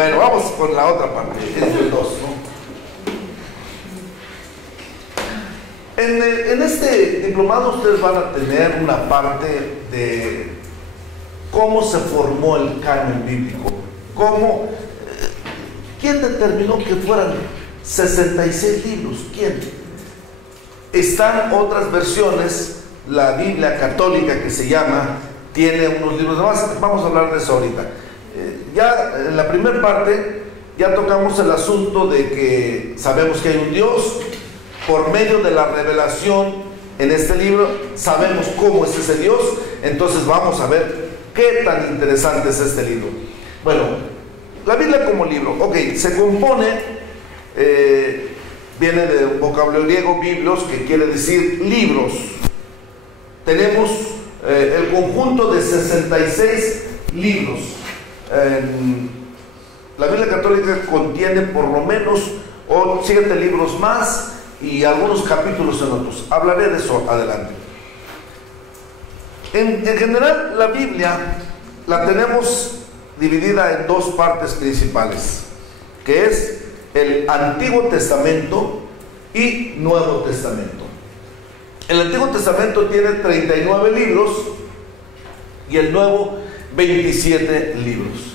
Bueno, vamos con la otra parte, el 2, ¿no? En este diplomado ustedes van a tener una parte de cómo se formó el canon bíblico, quién determinó que fueran 66 libros, quién. Están otras versiones, la Biblia católica que se llama, tiene unos libros más, vamos a hablar de eso ahorita. Ya en la primera parte ya tocamos el asunto de que sabemos que hay un Dios. Por medio de la revelación en este libro sabemos cómo es ese Dios. Entonces vamos a ver qué tan interesante es este libro. Bueno, la Biblia como libro, ok, se compone, viene del vocablo griego biblios, que quiere decir libros. Tenemos el conjunto de 66 libros. La Biblia católica contiene por lo menos 7 libros más y algunos capítulos en otros. Hablaré de eso adelante. En general, la Biblia la tenemos dividida en dos partes principales, que es el Antiguo Testamento y Nuevo Testamento. El Antiguo Testamento tiene 39 libros y el Nuevo 27 libros.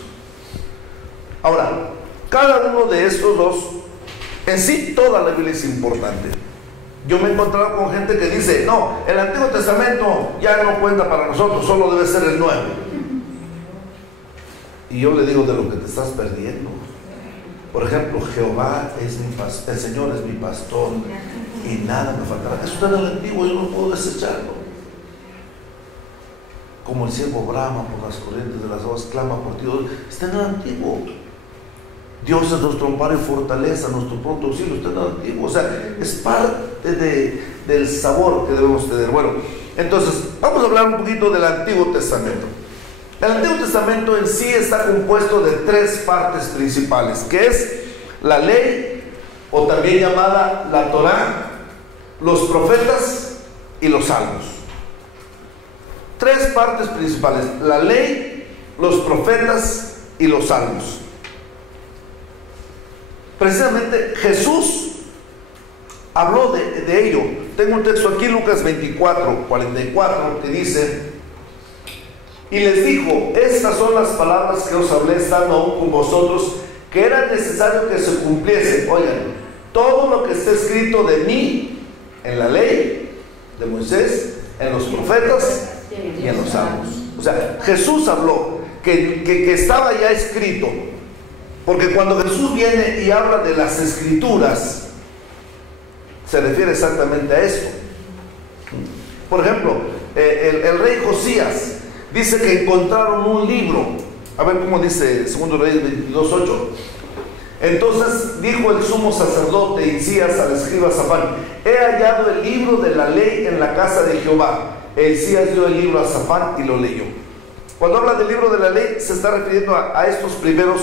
Ahora, cada uno de estos dos, en sí toda la Biblia es importante. Yo me he encontrado con gente que dice, no, el Antiguo Testamento ya no cuenta para nosotros, solo debe ser el Nuevo. Y yo le digo, de lo que te estás perdiendo. Por ejemplo, Jehová es mi pastor, el Señor es mi pastor y nada me faltará. Eso está en el Antiguo, yo no puedo desecharlo. Como el siervo brama por las corrientes de las aguas, clama por ti, está en el Antiguo. Dios es nuestro amparo y fortaleza, nuestro pronto auxilio, está en el Antiguo. O sea, es parte del sabor que debemos tener. Bueno, entonces, vamos a hablar un poquito del Antiguo Testamento. El Antiguo Testamento en sí está compuesto de 3 partes principales, que es la ley, o también llamada la Torá, los profetas y los salmos. 3 partes principales: la ley, los profetas y los salmos. Precisamente Jesús habló de ello. Tengo un texto aquí, Lucas 24:44, que dice: y les dijo, estas son las palabras que os hablé estando aún con vosotros, que era necesario que se cumpliesen. Oigan, todo lo que está escrito de mí en la ley de Moisés, en los profetas y en los salmos. O sea, Jesús habló que estaba ya escrito, porque cuando Jesús viene y habla de las escrituras, se refiere exactamente a esto. Por ejemplo, el rey Josías dice que encontraron un libro. A ver cómo dice 2 Reyes 22:8. Entonces dijo el sumo sacerdote Hilcías al escriba Safán: he hallado el libro de la ley en la casa de Jehová. Hilcías dio el libro a Safán y lo leyó. Cuando habla del libro de la ley, se está refiriendo a estos primeros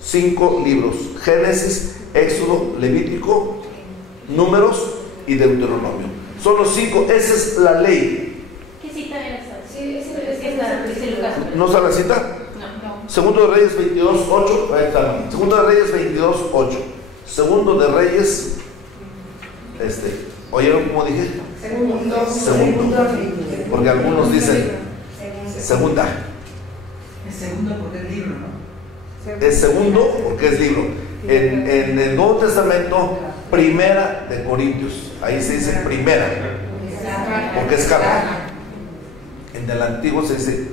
5 libros: Génesis, Éxodo, Levítico, Números y Deuteronomio. Son los 5, esa es la ley. ¿Qué cita era esa? Sí, es Lucas. ¿No está la cita? No. Segundo de Reyes 22:8. Ahí está. Segundo de Reyes 22:8. Segundo de Reyes, ¿oyeron cómo dije? Segundo. Porque algunos dicen segunda. Es segundo porque es libro, ¿no? Es segundo porque es libro. En el Nuevo Testamento, Primera de Corintios. Ahí se dice primera, porque es carta. En el Antiguo se dice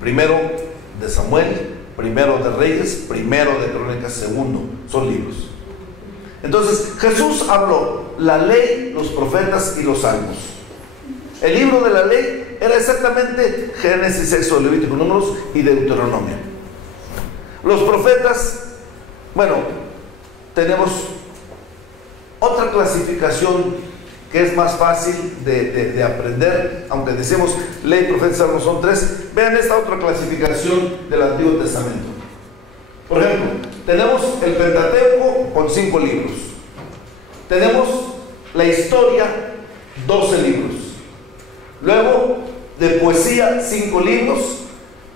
primero de Samuel, primero de Reyes, primero de Crónicas, segundo. Son libros. Entonces Jesús habló la ley, los profetas y los salmos. El libro de la ley era exactamente Génesis, Éxodo, Levítico, Números y Deuteronomio. Los profetas, bueno, tenemos otra clasificación que es más fácil de aprender, aunque decimos ley, profeta, salmo son 3. Vean esta otra clasificación del Antiguo Testamento. Por ejemplo, tenemos el Pentateuco con 5 libros. Tenemos la historia, 12 libros. Luego, de poesía, 5 libros.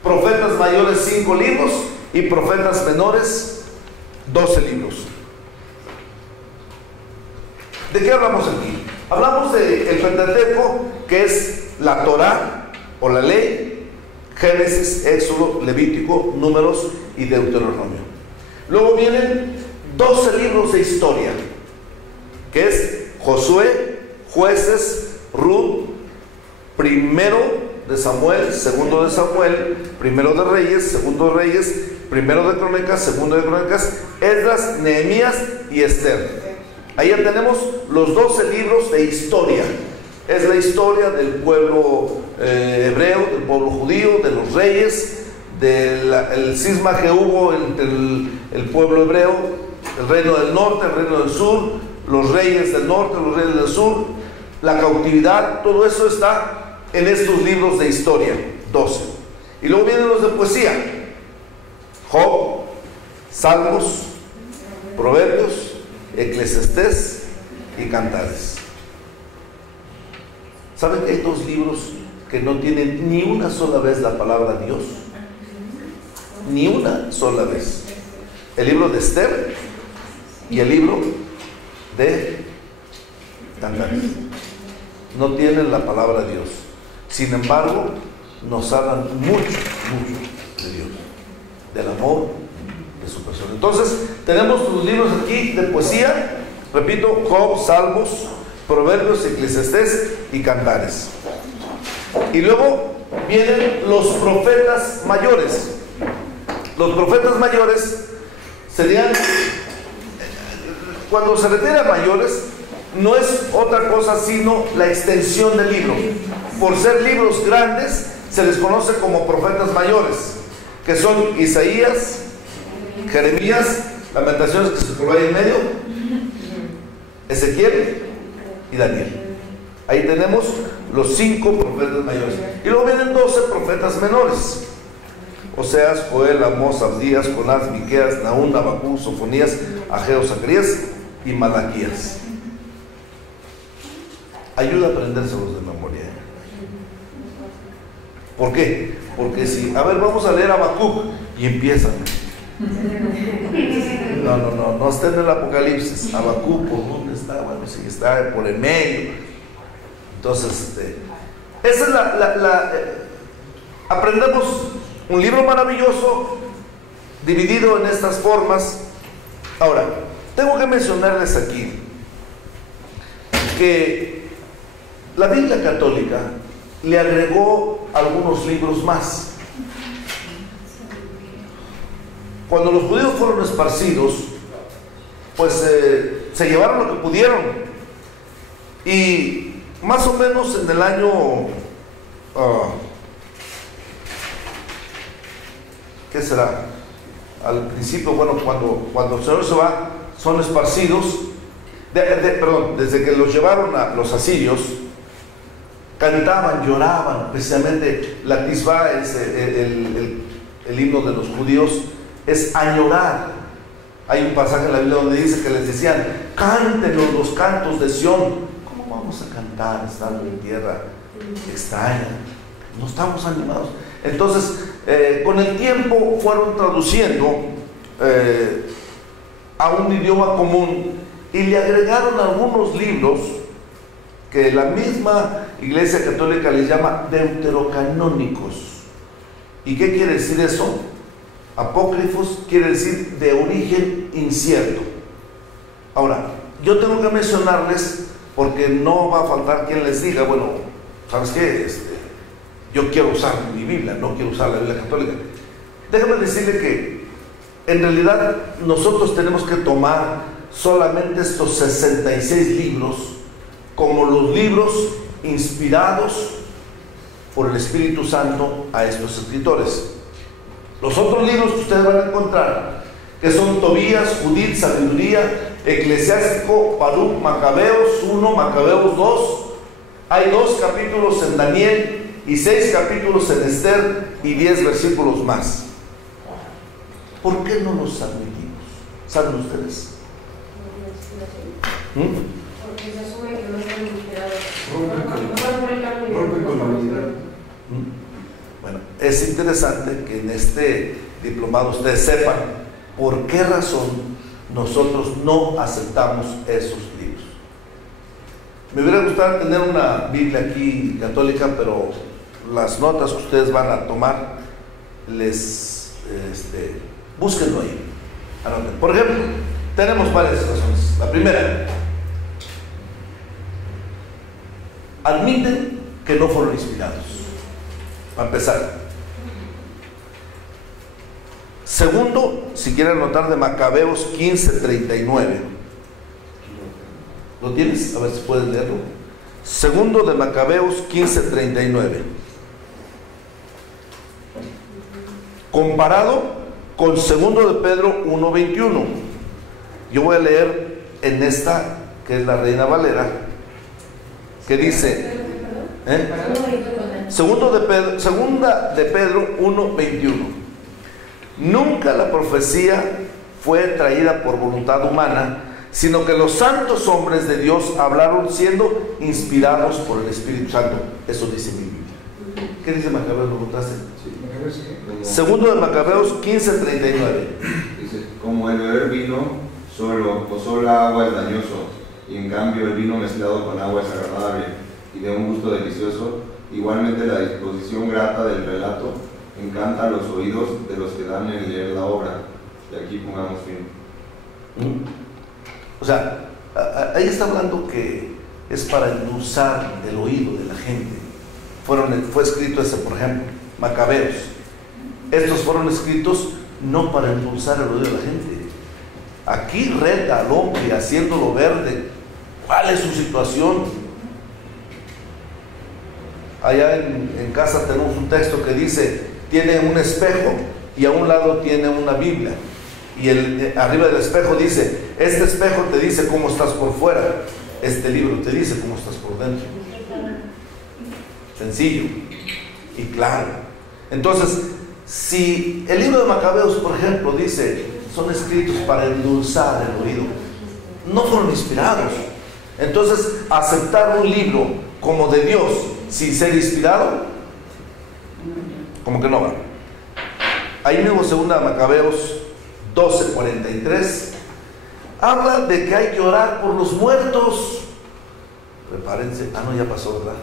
Profetas mayores, 5 libros. y profetas menores, 12 libros. ¿De qué hablamos aquí? Hablamos del Pentateuco, que es la Torá o la ley, Génesis, Éxodo, Levítico, Números y Deuteronomio. Luego vienen 12 libros de historia, que es Josué, Jueces, Ruth, primero de Samuel, segundo de Samuel, primero de Reyes, segundo de Reyes, primero de Crónicas, segundo de Crónicas, Esdras, Nehemías y Esther. Ahí ya tenemos los 12 libros de historia. Es la historia del pueblo hebreo, del pueblo judío, de los reyes, del cisma que hubo entre el pueblo hebreo, el reino del norte, el reino del sur, los reyes del norte, los reyes del sur, la cautividad. Todo eso está en estos libros de historia, 12. Y luego vienen los de poesía: Job, Salmos, Proverbios, Eclesiastés y Cantares. ¿Saben que hay 2 libros que no tienen ni una sola vez la palabra Dios? Ni una sola vez. El libro de Esther y el libro de Cantares. No tienen la palabra Dios. Sin embargo, nos hablan mucho, mucho de Dios, del amor, de su persona. Entonces, tenemos los libros aquí de poesía, repito: Job, Salmos, Proverbios, Eclesiastés y Cantares. Y luego vienen los profetas mayores. Los profetas mayores serían, cuando se refiere a mayores, no es otra cosa sino la extensión del libro. Por ser libros grandes, se les conoce como profetas mayores, que son Isaías, Jeremías, Lamentaciones, que se coló ahí en medio, Ezequiel y Daniel. Ahí tenemos los 5 profetas mayores. Y luego vienen 12 profetas menores: Oseas, Joel, Amós, Abdías, Jonás, Miqueas, Nahum, Habacuc, Sofonías, Ageo, Zacarías y Malaquías. Ayuda a aprendérselos de memoria. ¿Por qué? Porque si, a ver, vamos a leer Habacuc, y empiezan. No está en el Apocalipsis. Habacuc, ¿por dónde está? Bueno, sí, está por el medio. Entonces, esa es aprendemos un libro maravilloso dividido en estas formas. Ahora, tengo que mencionarles aquí que la Biblia católica le agregó algunos libros más. Cuando los judíos fueron esparcidos, pues se llevaron lo que pudieron. Y más o menos en el año ¿qué será? Al principio, bueno, cuando el Señor se va, son esparcidos. Desde que los llevaron a los asirios, cantaban, lloraban. Precisamente la Tisba es el himno de los judíos, es añorar. Hay un pasaje en la Biblia donde dice que les decían: cántenos los cantos de Sión. ¿Cómo vamos a cantar estando en tierra extraña? No estamos animados. Entonces, con el tiempo fueron traduciendo a un idioma común y le agregaron algunos libros que la misma Iglesia Católica les llama deuterocanónicos. ¿Y qué quiere decir eso? Apócrifos quiere decir de origen incierto. Ahora, yo tengo que mencionarles, porque no va a faltar quien les diga: bueno, ¿sabes qué? Yo quiero usar mi Biblia, no quiero usar la Biblia católica. Déjame decirle que en realidad nosotros tenemos que tomar solamente estos 66 libros como los libros inspirados por el Espíritu Santo a estos escritores. Los otros libros que ustedes van a encontrar, que son Tobías, Judith, Sabiduría, Eclesiástico, Baruch, Macabeos 1, Macabeos 2, hay 2 capítulos en Daniel y 6 capítulos en Esther y 10 versículos más. ¿Por qué no los admitimos? ¿Saben ustedes? Porque se asume que no están inspirados. Rompen con la unidad. Bueno, es interesante que en este diplomado ustedes sepan por qué razón nosotros no aceptamos esos libros. Me hubiera gustado tener una Biblia aquí católica, pero las notas que ustedes van a tomar, búsquenlo ahí, anoten. Por ejemplo, tenemos varias razones. La primera, admiten que no fueron inspirados, para empezar. Segundo, si quieren anotar, de Macabeos 15:39. ¿Lo tienes? A ver si puedes leerlo. Segundo de Macabeos 15:39. Comparado con segundo de Pedro 1:21. Yo voy a leer en esta, que es la Reina Valera, que dice, segunda de Pedro 1:21. Nunca la profecía fue traída por voluntad humana, sino que los santos hombres de Dios hablaron siendo inspirados por el Espíritu Santo. Eso dice mi Biblia. ¿Qué dice Macabeos? ¿Lo contaste? Sí. Segundo de Macabeos 15:39. Dice, como el beber vino sola agua es dañoso, y en cambio el vino mezclado con agua es agradable y de un gusto delicioso, igualmente la disposición grata del relato encanta a los oídos de los que dan en leer la obra. Y aquí pongamos fin. O sea, ahí está hablando que es para endulzar el oído de la gente. Fue escrito ese, por ejemplo, Macabeos. Estos fueron escritos no para endulzar el oído de la gente. Aquí reta al hombre haciéndolo ver de cuál es su situación. Allá en casa tenemos un texto que dice, tiene un espejo y a un lado tiene una Biblia, y arriba del espejo dice, este espejo te dice cómo estás por fuera, este libro te dice cómo estás por dentro. Sencillo y claro. Entonces, si el libro de Macabeos, por ejemplo, dice, son escritos para endulzar el oído, no fueron inspirados. Entonces, aceptar un libro como de Dios sin ser inspirado, como que no va. Ahí mismo, segunda Macabeos 12:43, habla de que hay que orar por los muertos. Prepárense. No, ya pasó, ¿verdad?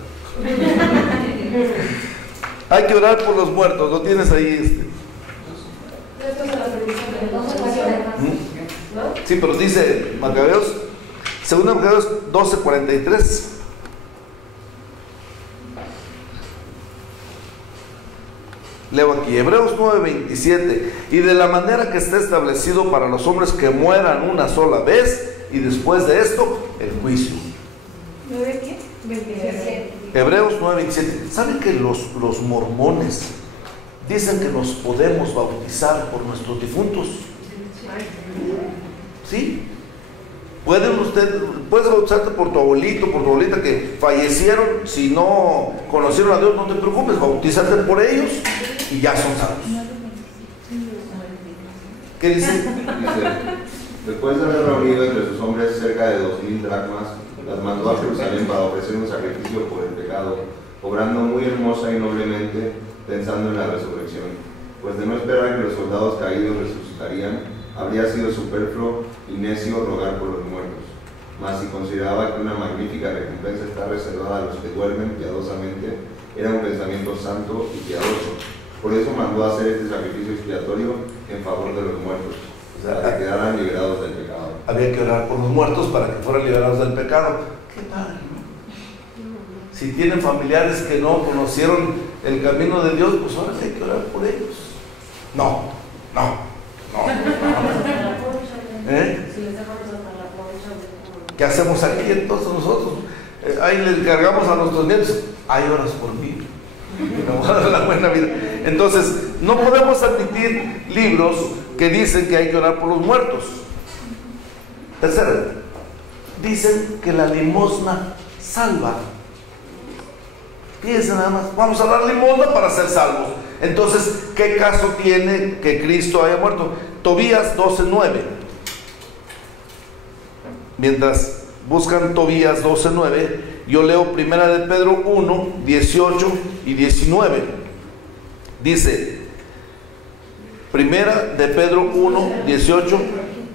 Hay que orar por los muertos. ¿Lo tienes ahí? Sí, pero dice Macabeos, segunda Macabeos 12:43. Leo aquí, Hebreos 9:27, y de la manera que está establecido para los hombres que mueran una sola vez, y después de esto, el juicio. ¿9 qué? 27. Hebreos 9:27. ¿Saben que los mormones dicen que nos podemos bautizar por nuestros difuntos? ¿Sí? Puedes bautizarte por tu abuelito, por tu abuelita que fallecieron. Si no conocieron a Dios, no te preocupes, bautízate por ellos y ya son salvos. ¿Qué dice? Dice, después de haber reunido entre sus hombres cerca de 2000 dracmas, las mandó a Jerusalén para ofrecer un sacrificio por el pecado, obrando muy hermosa y noblemente, pensando en la resurrección. Pues de no esperar que los soldados caídos resucitarían, habría sido superfluo y necio rogar por los muertos. Mas si consideraba que una magnífica recompensa está reservada a los que duermen piadosamente, era un pensamiento santo y piadoso. Por eso mandó a hacer este sacrificio expiatorio en favor de los muertos, para que quedaran liberados del pecado. Había que orar por los muertos para que fueran liberados del pecado. ¿Qué padre, no? Si tienen familiares que no conocieron el camino de Dios, pues ahora hay que orar por ellos. No. ¿Qué hacemos aquí entonces nosotros? Ahí le encargamos a nuestros nietos, ahí oras por mí, me voy a dar la buena vida. Entonces, no podemos admitir libros que dicen que hay que orar por los muertos. Tercero, dicen que la limosna salva. Fíjense nada más, vamos a dar limosna para ser salvos. Entonces, ¿qué caso tiene que Cristo haya muerto? Tobías 12:9. Mientras buscan Tobías 12:9, yo leo primera de Pedro 1:18 y 19. Dice, primera de Pedro 1, 18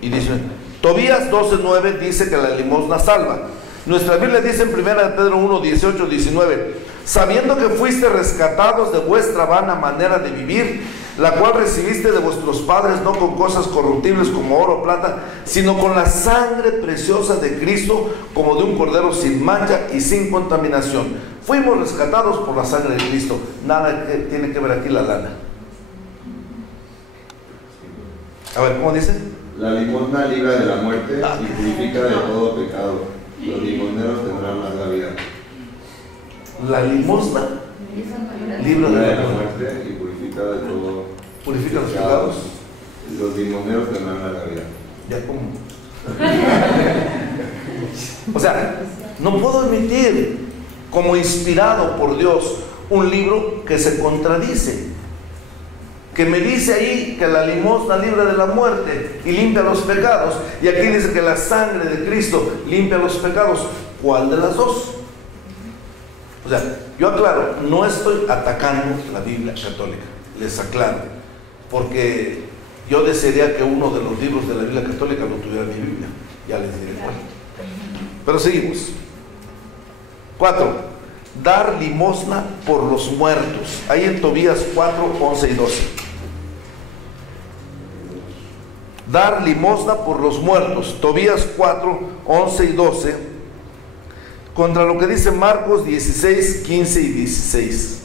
y 19. Tobías 12:9 dice que la limosna salva. Nuestra Biblia dice en primera de Pedro 1, 18, 19, sabiendo que fuiste rescatados de vuestra vana manera de vivir, la cual recibiste de vuestros padres, no con cosas corruptibles como oro o plata, sino con la sangre preciosa de Cristo, como de un cordero sin mancha y sin contaminación. Fuimos rescatados por la sangre de Cristo. Nada que tiene que ver aquí la lana. A ver, ¿cómo dice? La limosna libra de la muerte y purifica de todo pecado. Los limosneros tendrán larga vida. La limosna libra de la muerte. Muerte y purifica de todo. Purifica los pecados. Los limoneros tendrán larga vida. Ya como. O sea, no puedo emitir como inspirado por Dios un libro que se contradice, que me dice ahí que la limosna libra de la muerte y limpia los pecados, y aquí dice que la sangre de Cristo limpia los pecados. ¿Cuál de las dos? O sea, yo aclaro, no estoy atacando la Biblia católica, les aclaro, porque yo desearía que uno de los libros de la Biblia católica lo tuviera mi Biblia. Ya les diré cuál. Pero seguimos. 4. Dar limosna por los muertos. Ahí en Tobías 4, 11 y 12. Dar limosna por los muertos. Tobías 4, 11 y 12. Contra lo que dice Marcos 16, 15 y 16.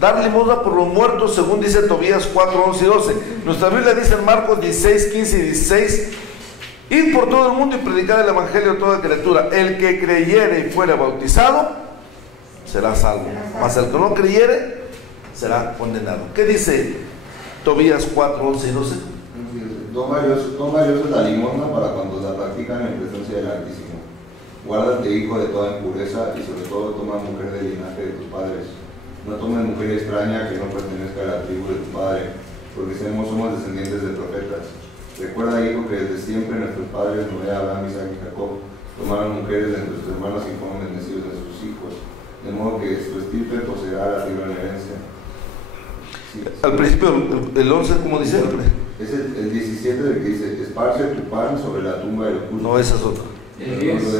Dar limosna por los muertos, según dice Tobías 4, 11 y 12. Nuestra Biblia dice en Marcos 16, 15 y 16: id por todo el mundo y predicad el evangelio a toda criatura. El que creyere y fuere bautizado será salvo, mas el que no creyere será condenado. ¿Qué dice Tobías 4, 11 y 12? Toma valiosa la limosna para cuando la practican en presencia del Altísimo. Guárdate, hijo, de toda impureza, y sobre todo toma mujer del linaje de tus padres. No tomes mujer extraña que no pertenezca a la tribu de tu padre, porque somos descendientes de profetas. Recuerda, hijo, que desde siempre nuestros padres, Noé, Abraham, Isaac y Jacob, tomaron mujeres de nuestros hermanos y fueron bendecidos de sus hijos, de modo que su estirpe poseerá la tribu en herencia. Sí, Al principio, el 11, ¿cómo dice? Es el 17 del que dice: esparce tu pan sobre la tumba del justo. No, esa es otra. El 10. Ese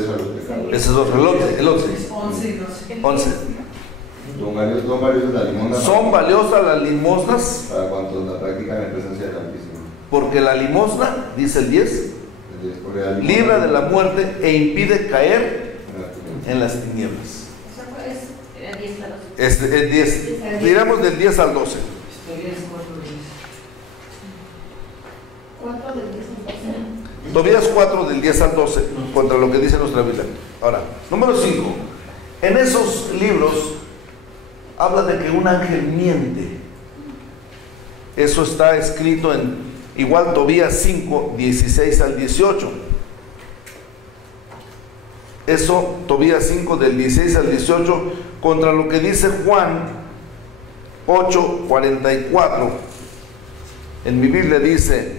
es otro, el 11. Es 11 y 12. 11. Son valiosas las limosnas. Son valiosas las limosnas para cuantos la practican en presencia del Altísimo. porque la limosna, dice el 10, libra de la muerte e impide caer en las tinieblas. Es el 10. Diremos del 10 al 12. Tobías 4 del 10 al 12 contra lo que dice nuestra Biblia. Ahora, número 5. En esos libros habla de que un ángel miente. Eso está escrito en igual Tobías 5, 16 al 18. Eso, Tobías 5 del 16 al 18, contra lo que dice Juan 8, 44. En mi Biblia dice: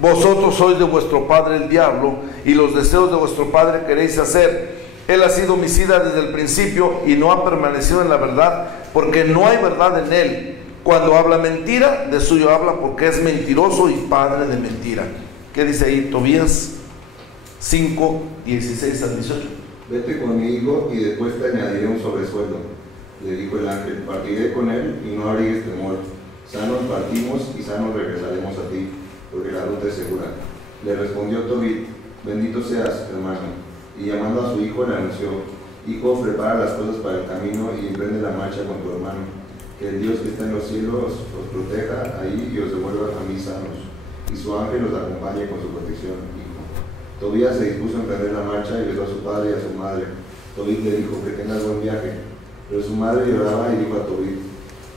vosotros sois de vuestro padre el diablo, y los deseos de vuestro padre queréis hacer. Él ha sido homicida desde el principio y no ha permanecido en la verdad, porque no hay verdad en él. Cuando habla mentira, de suyo habla, porque es mentiroso y padre de mentira. ¿Qué dice ahí Tobías 5, 16 al 18? Vete conmigo y después te añadiré un sobresueldo. Le dijo el ángel: partiré con él y no abrigues temor. Sanos partimos y sanos regresaremos a ti, porque la ruta es segura. Le respondió Tobit: bendito seas, hermano. Y llamando a su hijo le anunció: hijo, prepara las cosas para el camino y emprende la marcha con tu hermano. Que el Dios que está en los cielos os proteja ahí y os devuelva a mí sanos, y su ángel los acompañe con su protección, hijo. Tobías se dispuso a emprender la marcha y besó a su padre y a su madre. Tobit le dijo: que tengas buen viaje. Pero su madre lloraba y dijo a Tobit: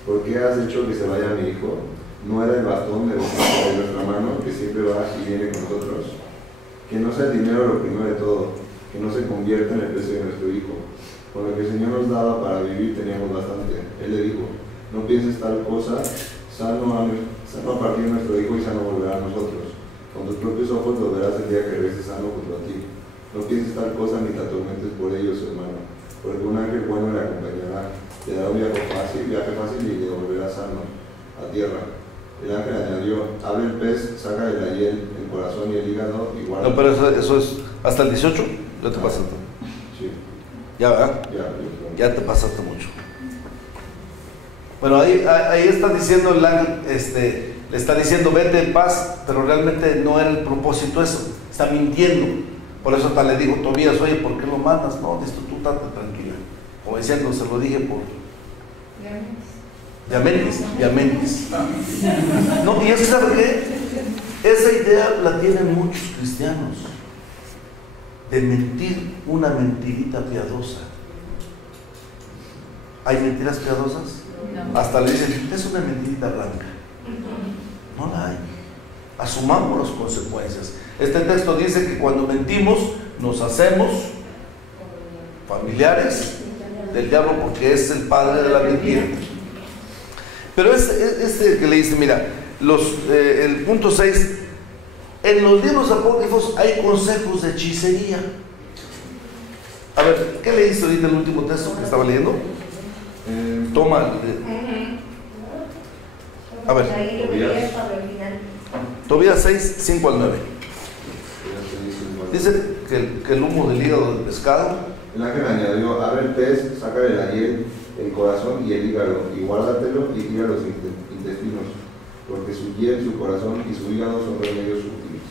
¿por qué has hecho que se vaya mi hijo? ¿No era el bastón de nuestra mano que siempre va y viene con nosotros? Que no sea el dinero lo primero de todo, que no se convierta en el precio de nuestro hijo. Con lo que el Señor nos daba para vivir teníamos bastante. Él le dijo: no pienses tal cosa, sano a partir nuestro hijo y sano volverá a nosotros. Con tus propios ojos lo verás el día que regrese sano junto a ti. No pienses tal cosa ni te atormentes por ellos, hermano. porque un ángel bueno le acompañará, le dará un viaje fácil y le volverá sano a tierra. El ángel añadió, abre el pez, saca de la hiel el corazón y el hígado y guarda. No, pero eso es hasta el 18, ya te pasaste. Sí. Ya, ¿verdad? Ya te pasaste mucho. Bueno, ahí está diciendo el ángel, le está diciendo vete en paz, pero realmente no era el propósito eso, está mintiendo. Por eso hasta le dijo Tobías, oye, ¿por qué lo mandas? No, dices tú estate tranquila. Como diciendo, se lo dije por... Diamantis. No, y es que, ¿sabe qué? Esa idea la tienen muchos cristianos, de mentir una mentirita piadosa. ¿Hay mentiras piadosas? No. Hasta le dicen, es una mentirita blanca. No la hay. Asumamos las consecuencias. Este texto dice que cuando mentimos nos hacemos familiares del diablo porque es el padre de la mentira. Pero este que le dice, mira, el punto 6, en los libros apócrifos hay consejos de hechicería. A ver, ¿qué leíste ahorita en el último texto que estaba leyendo? Toma. A ver. Tobías 6, 5 al 9. Dice que el humo del hígado del pescado. El ángel añadió, abre el pez, saca de la hiel el corazón y el hígado, y guárdatelo y tira los intestinos, porque su hiel, su corazón y su hígado son remedios útiles.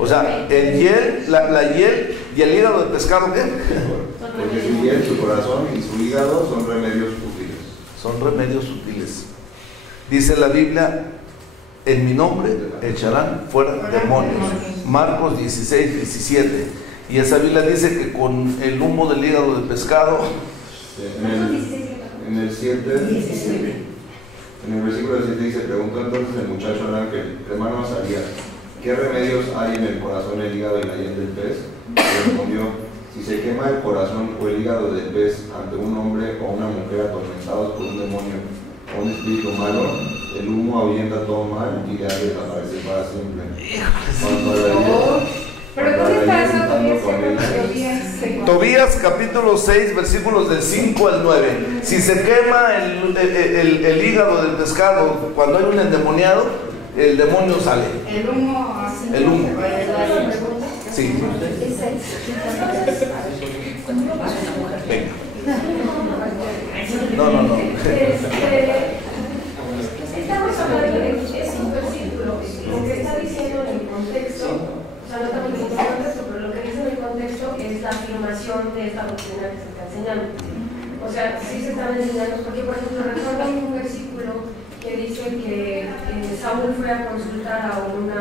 O sea, el hiel, la hiel y el hígado del pescado, ¿qué? Porque su hiel, su corazón y su hígado son remedios útiles. Son remedios útiles. Dice la Biblia, en mi nombre echarán fuera demonios. Marcos 16, 17. Y esa Biblia dice que con el humo del hígado del pescado. En el 7, en el versículo 7 dice, preguntó entonces el muchacho al ángel, hermano Azarías, ¿qué remedios hay en el corazón, el hígado y la hiel del pez? Y respondió, si se quema el corazón o el hígado del pez ante un hombre o una mujer atormentados por un demonio o un espíritu malo, el humo ahuyenta todo mal y le hace desaparecer para siempre. Cuando la hiel, ¿pero dónde está eso? Tobías capítulo 6 versículos del 5 al 9. Si se quema el hígado del pescado cuando hay un endemoniado, el demonio sale. El humo. El humo. Sí. Venga. No. Estamos hablando de un versículo, lo que está diciendo en el contexto, o sea, no estamos diciendo el contexto, pero lo que dice en el contexto es la afirmación de esta doctrina que se está enseñando. O sea, sí se están enseñando, porque por ejemplo, recuerdo un versículo que dice que Saúl fue a consultar a una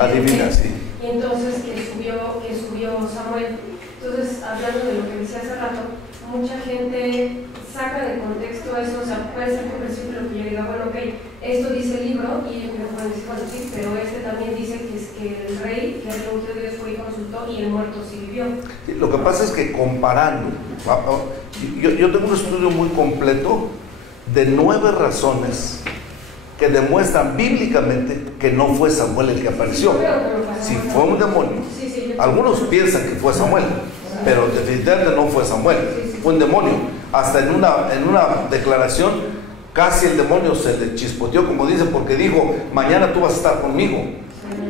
adivina, sí. Y entonces que subió Samuel. Entonces, hablando de lo que decía hace rato, mucha gente saca de contexto eso, o sea, puede ser que un versículo que yo diga, bueno, ok, esto dice el libro, y ellos me pueden decir, bueno, sí, pero este también dice que es que el rey, que el ungido de Dios fue y consultó, y el muerto sí vivió. Sí, lo que pasa es que comparando, yo tengo un estudio muy completo de 9 razones que demuestran bíblicamente que no fue Samuel el que apareció. Si fue un demonio, algunos piensan que fue Samuel, pero definitivamente no fue Samuel, fue un demonio. Hasta en una declaración, casi el demonio se le chispoteó, como dice, porque dijo, mañana tú vas a estar conmigo.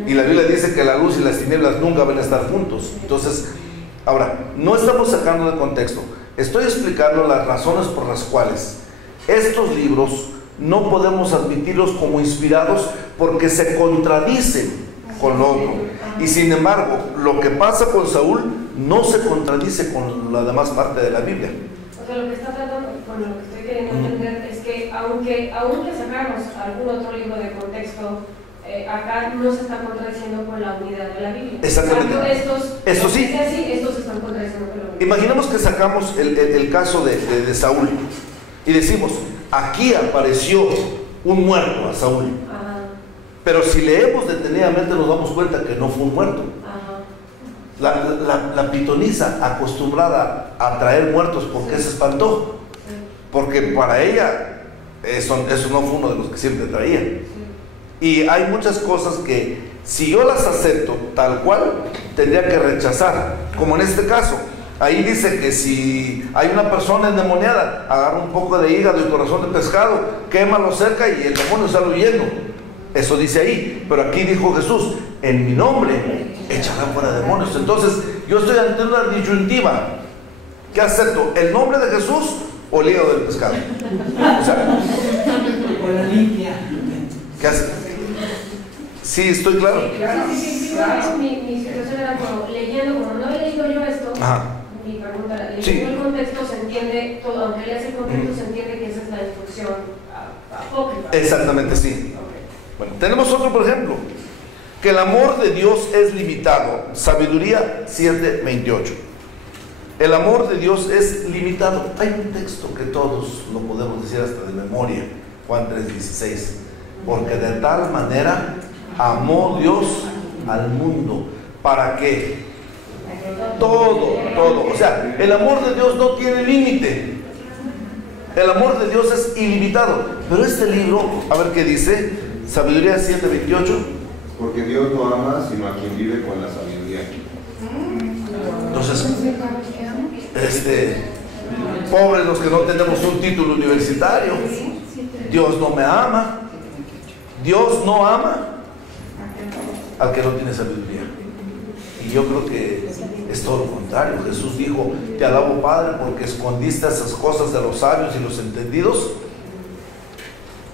Y la Biblia dice que la luz y las tinieblas nunca van a estar juntos. Entonces, ahora, no estamos sacando de contexto, estoy explicando las razones por las cuales estos libros no podemos admitirlos como inspirados, porque se contradicen con lo otro. Y sin embargo, lo que pasa con Saúl no se contradice con la demás parte de la Biblia. O sea, lo que está tratando, con lo que estoy queriendo entender, es que aunque sacáramos algún otro libro de contexto, acá no se está contradiciendo con la unidad de la Biblia. Exactamente. Esto sí. Estos están contradiciendo con la Biblia. Imaginemos que sacamos el caso de Saúl y decimos, aquí apareció un muerto a Saúl. Ajá. Pero si leemos detenidamente nos damos cuenta que no fue un muerto. La pitonisa, acostumbrada a traer muertos, ¿por qué se espantó? Porque para ella eso no fue uno de los que siempre traía. Y hay muchas cosas que si yo las acepto tal cual, tendría que rechazar. Como en este caso, Ahí dice que si hay una persona endemoniada, agarra un poco de hígado y corazón de pescado, quémalo cerca y el demonio sale huyendo. Eso dice ahí. Pero aquí dijo Jesús, en mi nombre echarán fuera demonios. Entonces yo estoy ante una disyuntiva. ¿Qué acepto? ¿El nombre de Jesús o el hígado del pescado? O sea, o la limpia. ¿qué hace? Sí, estoy claro. Sí, mi situación era como leyendo, como no he leído yo esto. Ajá. Mi pregunta era, leyendo Sí. el contexto se entiende, todo, aunque leas el contexto se entiende que esa es la instrucción apócrifa. Exactamente, sí. Bueno, tenemos otro, por ejemplo, que el amor de Dios es limitado. Sabiduría 7:28. El amor de Dios es limitado. Hay un texto que todos lo podemos decir hasta de memoria, Juan 3:16. Porque de tal manera amó Dios al mundo, para que todo, o sea, el amor de Dios no tiene límite. El amor de Dios es ilimitado. Pero este libro, a ver qué dice, Sabiduría 7:28. Porque Dios no ama sino a quien vive con la sabiduría. Entonces, pobres los que no tenemos un título universitario. Dios no me ama. Dios no ama al que no tiene sabiduría. Y yo creo que es todo lo contrario. Jesús dijo, te alabo Padre porque escondiste esas cosas de los sabios y los entendidos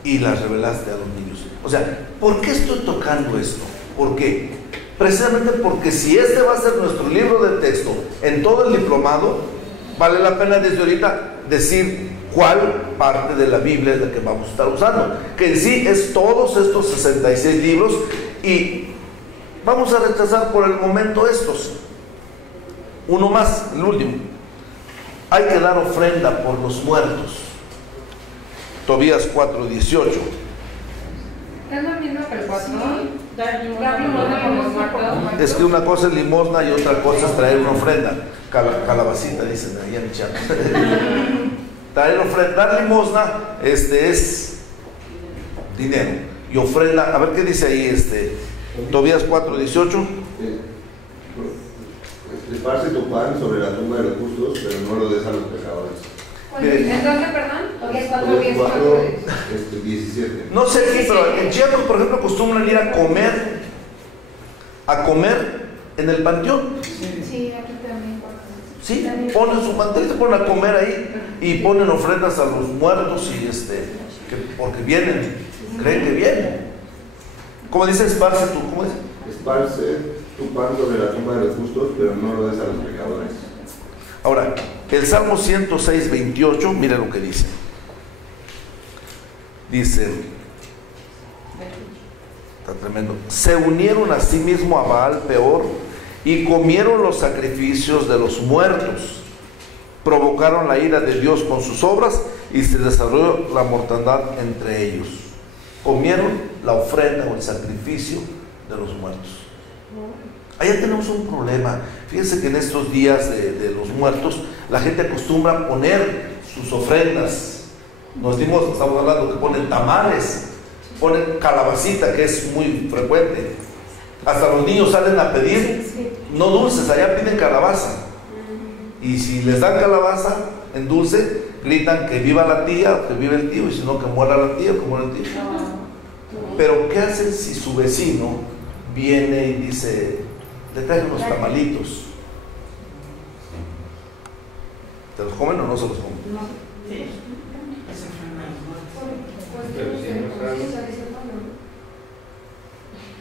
y las revelaste a los niños. O sea, ¿por qué estoy tocando esto? ¿Por qué? Precisamente porque si este va a ser nuestro libro de texto en todo el diplomado, vale la pena desde ahorita decir cuál parte de la Biblia es la que vamos a estar usando, que en sí es todos estos 66 libros, y vamos a rechazar por el momento estos. Uno más, el último. Hay que dar ofrenda por los muertos. Tobías 4:18. ¿Es lo mismo que el 4? Dar limosna por los muertos. Es que una cosa es limosna y otra cosa es traer una ofrenda. Calabacita, dicen ahí en Chiapas. Traer ofrenda, dar limosna, es dinero. Y ofrenda, a ver qué dice ahí, Tobías 4:18. Esparce tu pan sobre la tumba de los justos, pero no lo des a los pecadores. ¿En dónde, perdón? Tobías 4:4. 17. No sé aquí, pero en Chiapas, por ejemplo, acostumbran ir a comer en el panteón. Sí, aquí también. Sí, ponen su mantel y se ponen a comer ahí y ponen ofrendas a los muertos y porque vienen, creen que vienen. ¿Cómo dice esparce tu? ¿Cómo es? Esparce tu pan sobre la tumba de los justos, pero no lo des a los pecadores. Ahora, el Salmo 106:28, mira lo que dice. Dice, está tremendo, se unieron a sí mismo a Baal Peor y comieron los sacrificios de los muertos, provocaron la ira de Dios con sus obras y se desarrolló la mortandad entre ellos. Comieron la ofrenda o el sacrificio de los muertos. Allá tenemos un problema. Fíjense que en estos días de los muertos la gente acostumbra a poner sus ofrendas. Estamos hablando que ponen tamales, ponen calabacita, que es muy frecuente. Hasta los niños salen a pedir, no dulces, allá piden calabaza. Y si les dan calabaza en dulce, gritan que viva la tía o que viva el tío, y si no, que muera la tía o que muera el tío. Pero ¿qué hacen si su vecino viene y dice, le traigo unos tamalitos? ¿Te los comen o no se los comen? No. Sí.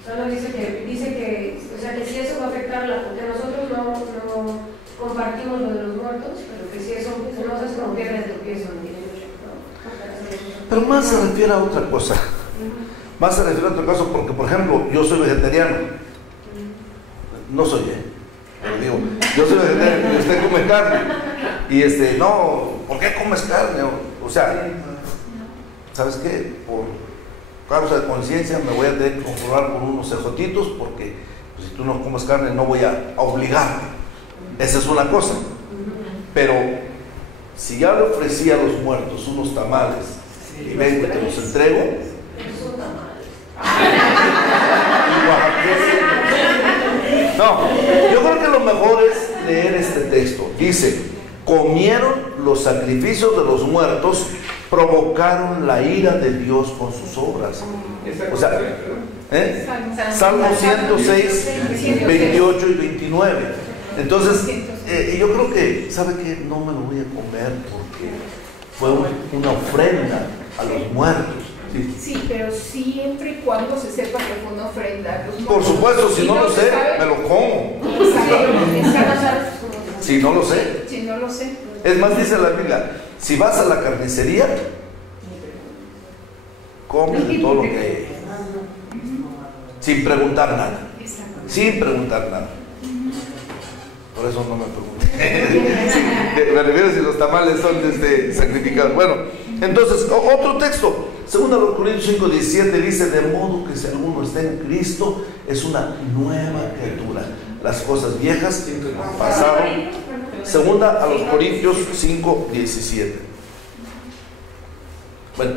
Solo dice que, o sea, que si eso va a afectar que nosotros no compartimos lo de los muertos, pero que si eso no es como piedra de tropiezo, Pero más se refiere a otra cosa. Más se refiere a otra cosa porque, por ejemplo, yo soy vegetariano. No soy, pero digo, yo soy vegetariano y usted come carne. Y no, ¿por qué comes carne? O sea, ¿sabes qué? Por causa de conciencia me voy a tener que conformar con unos ejotitos porque pues, si tú no comes carne no voy a obligarte. Esa es una cosa. Pero si ya le ofrecí a los muertos unos tamales y vengo y te los entrego, no, yo creo que lo mejor es leer este texto. Dice, comieron los sacrificios de los muertos, provocaron la ira de Dios con sus obras. O sea, Salmo 106, 28 y 29. Entonces, yo creo que, ¿sabe qué? No me lo voy a comer porque fue una ofrenda a los muertos. Sí, pero siempre y cuando se sepa que fue una ofrenda a los muertos. Por supuesto, si no lo sé, me lo como. Si no lo sé. Si no lo sé. Es más, dice la Biblia, si vas a la carnicería, come todo lo que hay, sin preguntar nada. Sin preguntar nada. Por eso no me pregunté. Me refiero si los tamales son sacrificados. Bueno, entonces, otro texto. 2 Corintios 5:17 dice, de modo que si alguno está en Cristo, es una nueva criatura. Las cosas viejas pasaron. 2 Corintios 5:17. Bueno,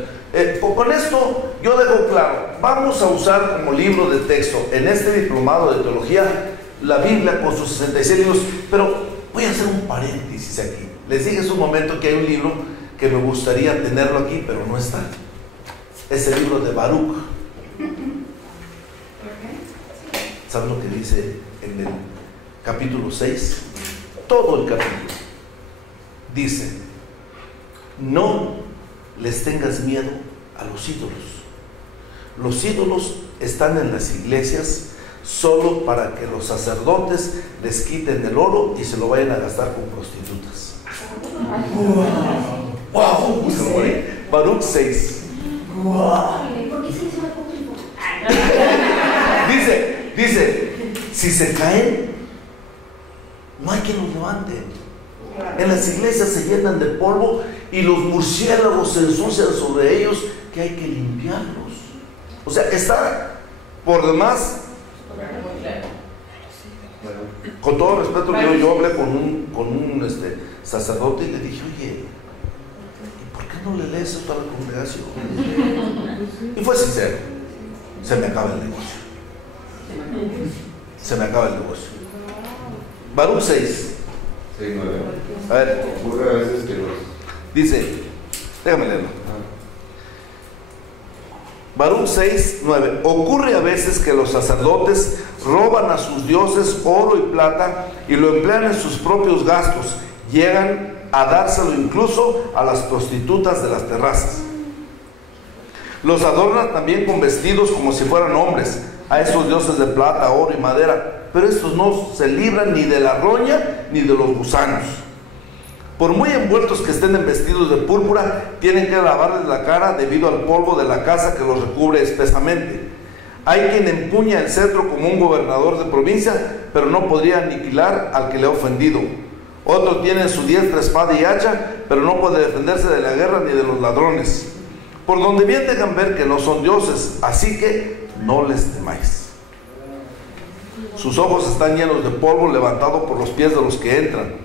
con esto yo dejo claro, vamos a usar como libro de texto en este diplomado de teología la Biblia con sus 66 libros, pero voy a hacer un paréntesis aquí. Les dije hace un momento que hay un libro que me gustaría tenerlo aquí, pero no está. Es el libro de Baruch. ¿Saben lo que dice en el capítulo 6? Todo el capítulo. Dice, no les tengas miedo a los ídolos. Los ídolos están en las iglesias solo para que los sacerdotes les quiten el oro y se lo vayan a gastar con prostitutas. ¡Wow! Baruch 6. Dice, si se caen, no hay quien los levante. En las iglesias se llenan de polvo y los murciélagos se ensucian sobre ellos, que hay que limpiarlos. O sea, está por demás. Con todo respeto, yo hablé con un sacerdote y le dije, oye, ¿por qué no le lees esto a la congregación? Y fue sincero, se me acaba el negocio. Se me acaba el negocio. Baruch 6. 6:9. A ver. Ocurre a veces que los... Dice, déjame leerlo. Baruch 6:9. Ocurre a veces que los sacerdotes roban a sus dioses oro y plata y lo emplean en sus propios gastos. Llegan a dárselo incluso a las prostitutas de las terrazas. Los adornan también con vestidos como si fueran hombres a esos dioses de plata, oro y madera, pero estos no se libran ni de la roña ni de los gusanos. Por muy envueltos que estén en vestidos de púrpura, tienen que lavarles la cara debido al polvo de la casa que los recubre espesamente. Hay quien empuña el cetro como un gobernador de provincia, pero no podría aniquilar al que le ha ofendido. Otro tiene en su diestra espada y hacha, pero no puede defenderse de la guerra ni de los ladrones. Por donde bien dejan ver que no son dioses, así que no les temáis. Sus ojos están llenos de polvo levantado por los pies de los que entran.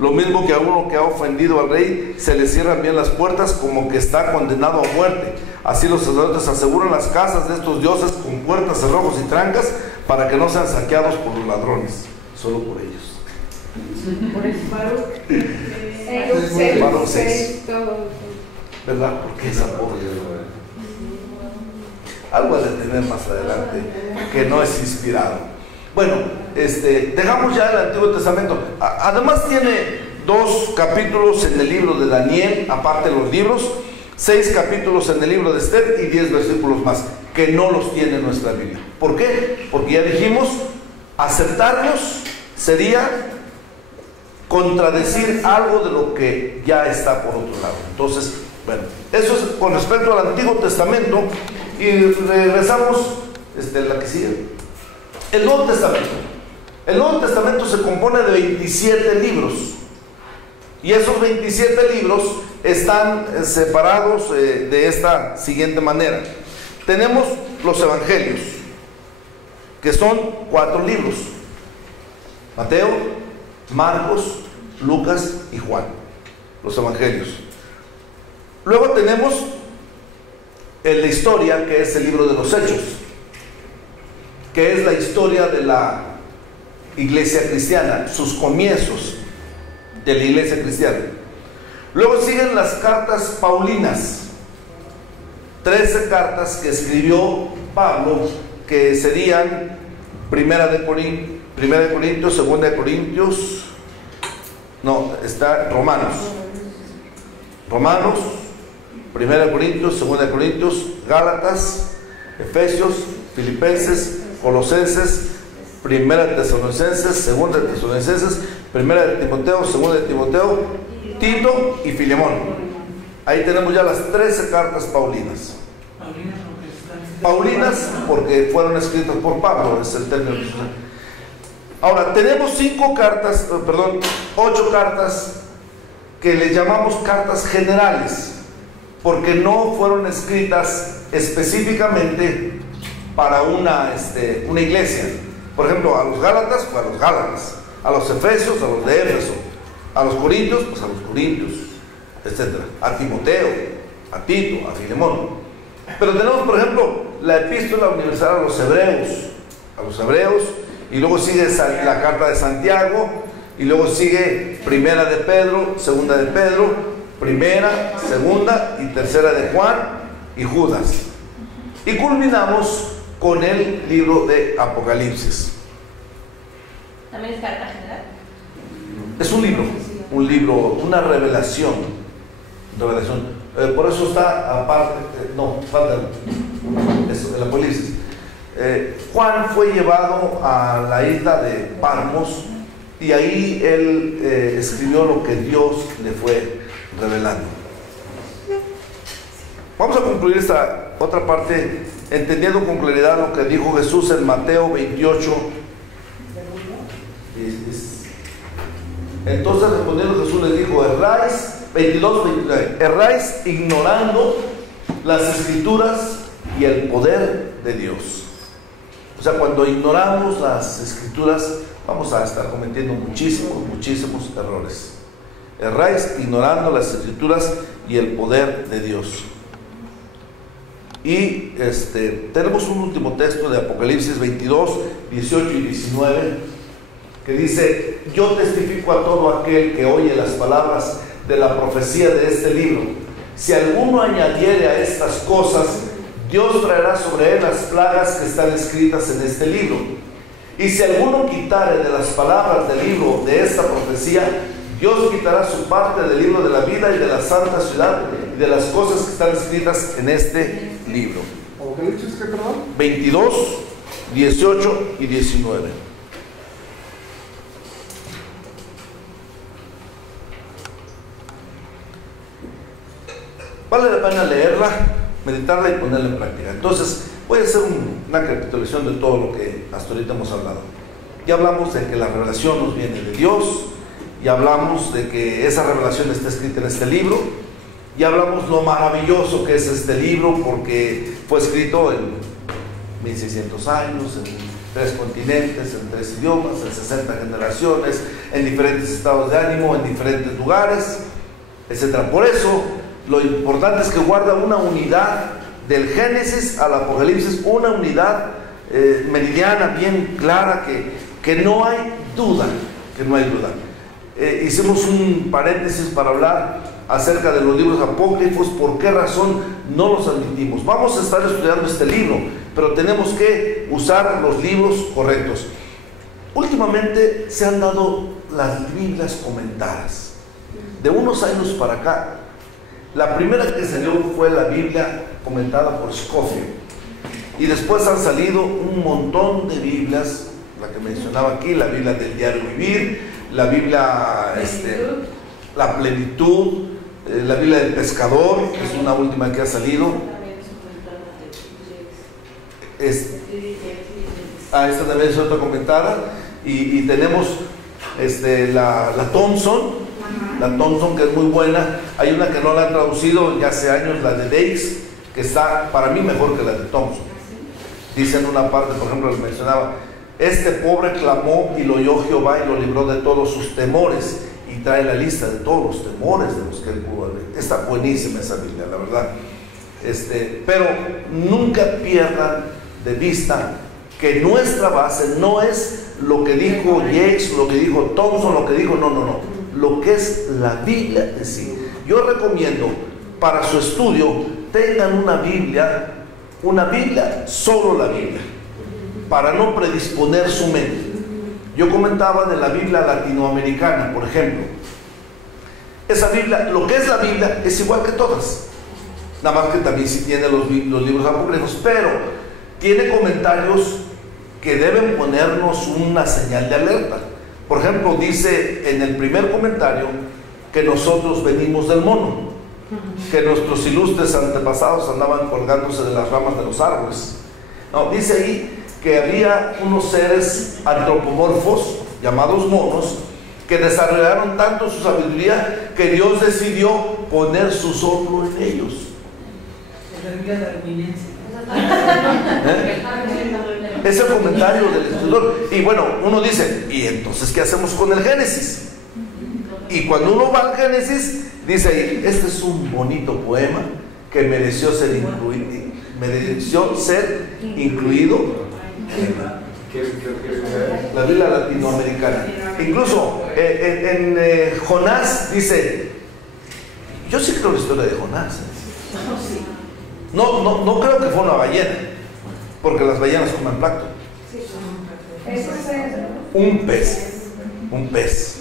Lo mismo que a uno que ha ofendido al rey, se le cierran bien las puertas como que está condenado a muerte. Así los sacerdotes aseguran las casas de estos dioses con puertas, cerrojos y trancas para que no sean saqueados por los ladrones, solo por ellos. Por eso Baruch 6. ¿Verdad? Porque esa pobre. Algo a detener más adelante que no es inspirado. Bueno, dejamos ya el Antiguo Testamento. Además tiene 2 capítulos en el libro de Daniel, aparte de los libros, 6 capítulos en el libro de Esther y 10 versículos más, que no los tiene nuestra Biblia. ¿Por qué? Porque ya dijimos, aceptarlos sería contradecir algo de lo que ya está por otro lado. Entonces, bueno, eso es con respecto al Antiguo Testamento. Y regresamos, la que sigue. El Nuevo Testamento. El Nuevo Testamento se compone de 27 libros. Y esos 27 libros están separados de esta siguiente manera. Tenemos los evangelios, que son 4 libros: Mateo, Marcos, Lucas y Juan. Los evangelios. Luego tenemos la historia, que es el libro de los Hechos, que es la historia de la iglesia cristiana, sus comienzos de la iglesia cristiana. Luego siguen las cartas paulinas, 13 cartas que escribió Pablo, que serían Primera de Corintios, Segunda de Corintios, no, está Romanos, Primera de Corintios, Segunda de Corintios, Gálatas, Efesios, Filipenses, Colosenses, Primera de Tesalonicenses, Segunda de Tesalonicenses, Primera de Timoteo, Segunda de Timoteo, Tito y Filemón. Ahí tenemos ya las 13 cartas paulinas. Paulinas porque fueron escritas por Pablo, es el término. Ahora, tenemos 8 cartas que le llamamos cartas generales, porque no fueron escritas específicamente para una iglesia. Por ejemplo, a los Gálatas, pues a los Gálatas, a los Efesios, a los de Éfeso, a los Corintios, pues a los Corintios, etc. A Timoteo, a Tito, a Filemón. Pero tenemos, por ejemplo, la epístola universal a los hebreos, y luego sigue la carta de Santiago, y luego sigue Primera de Pedro, Segunda de Pedro, Primera, Segunda y Tercera de Juan y Judas. Y culminamos con el libro de Apocalipsis. ¿También es carta general? Es un libro, una revelación. Por eso está aparte, falta el Apocalipsis. Juan fue llevado a la isla de Patmos y ahí él escribió lo que Dios le fue revelando. Vamos a concluir esta otra parte entendiendo con claridad lo que dijo Jesús en Mateo 28. Entonces respondiendo Jesús les dijo: erráis ignorando las escrituras y el poder de Dios. O sea, cuando ignoramos las escrituras vamos a estar cometiendo muchísimos errores. Erráis ignorando las escrituras y el poder de Dios. Y tenemos un último texto de Apocalipsis 22, 18 y 19 que dice: yo testifico a todo aquel que oye las palabras de la profecía de este libro. Si alguno añadiere a estas cosas, Dios traerá sobre él las plagas que están escritas en este libro. Y si alguno quitare de las palabras del libro de esta profecía, Dios quitará su parte del libro de la vida y de la santa ciudad y de las cosas que están escritas en este libro. ¿Apocalipsis qué, perdón? 22, 18 y 19. Vale la pena leerla, meditarla y ponerla en práctica. Entonces, voy a hacer una recapitulación de todo lo que hasta ahorita hemos hablado. Ya hablamos de que la revelación nos viene de Dios, ya hablamos de que esa revelación está escrita en este libro, ya hablamos lo maravilloso que es este libro, porque fue escrito en 1600 años, en 3 continentes, en 3 idiomas, en 60 generaciones, en diferentes estados de ánimo, en diferentes lugares, etc. Por eso, lo importante es que guarda una unidad del Génesis al Apocalipsis, una unidad meridiana, bien clara, que no hay duda, hicimos un paréntesis para hablar acerca de los libros apócrifos. ¿Por qué razón no los admitimos? Vamos a estar estudiando este libro, pero tenemos que usar los libros correctos. Últimamente se han dado las Biblias comentadas. De unos años para acá, la primera que salió fue la Biblia comentada por Scofield, y después han salido un montón de Biblias, la que mencionaba aquí, la Biblia del Diario Vivir, la Biblia La Plenitud, la Biblia del Pescador, que es una última que ha salido. Esta también es otra comentada, y tenemos la Thompson, que es muy buena. Hay una que no la han traducido ya hace años, la de Deix, que está para mí mejor que la de Thompson. Dice en una parte, por ejemplo, les mencionaba: este pobre clamó y lo oyó Jehová y lo libró de todos sus temores. Y trae la lista de todos los temores de los que él pudo haber. Está buenísima esa Biblia, la verdad. Pero nunca pierdan de vista que nuestra base no es lo que dijo Yates, lo que dijo Thompson, lo que dijo, no, lo que es la Biblia en sí. Yo recomiendo para su estudio tengan una Biblia, solo la Biblia, para no predisponer su mente. Yo comentaba de la Biblia latinoamericana, por ejemplo. Esa Biblia, lo que es la Biblia, es igual que todas, nada más que también sí tiene los libros apócrifos, pero tiene comentarios que deben ponernos una señal de alerta. Por ejemplo, dice en el primer comentario que nosotros venimos del mono, que nuestros ilustres antepasados andaban colgándose de las ramas de los árboles. No, dice ahí que había unos seres antropomorfos llamados monos que desarrollaron tanto su sabiduría que Dios decidió poner su soplo en ellos. Es el comentario del escritor. Y bueno, uno dice, ¿y entonces qué hacemos con el Génesis? Y cuando uno va al Génesis, dice ahí, este es un bonito poema que mereció ser incluido en la Biblia latinoamericana. Incluso en Jonás dice, yo sí creo la historia de Jonás. No creo que fue una ballena, porque las ballenas comen plancton. Un pez.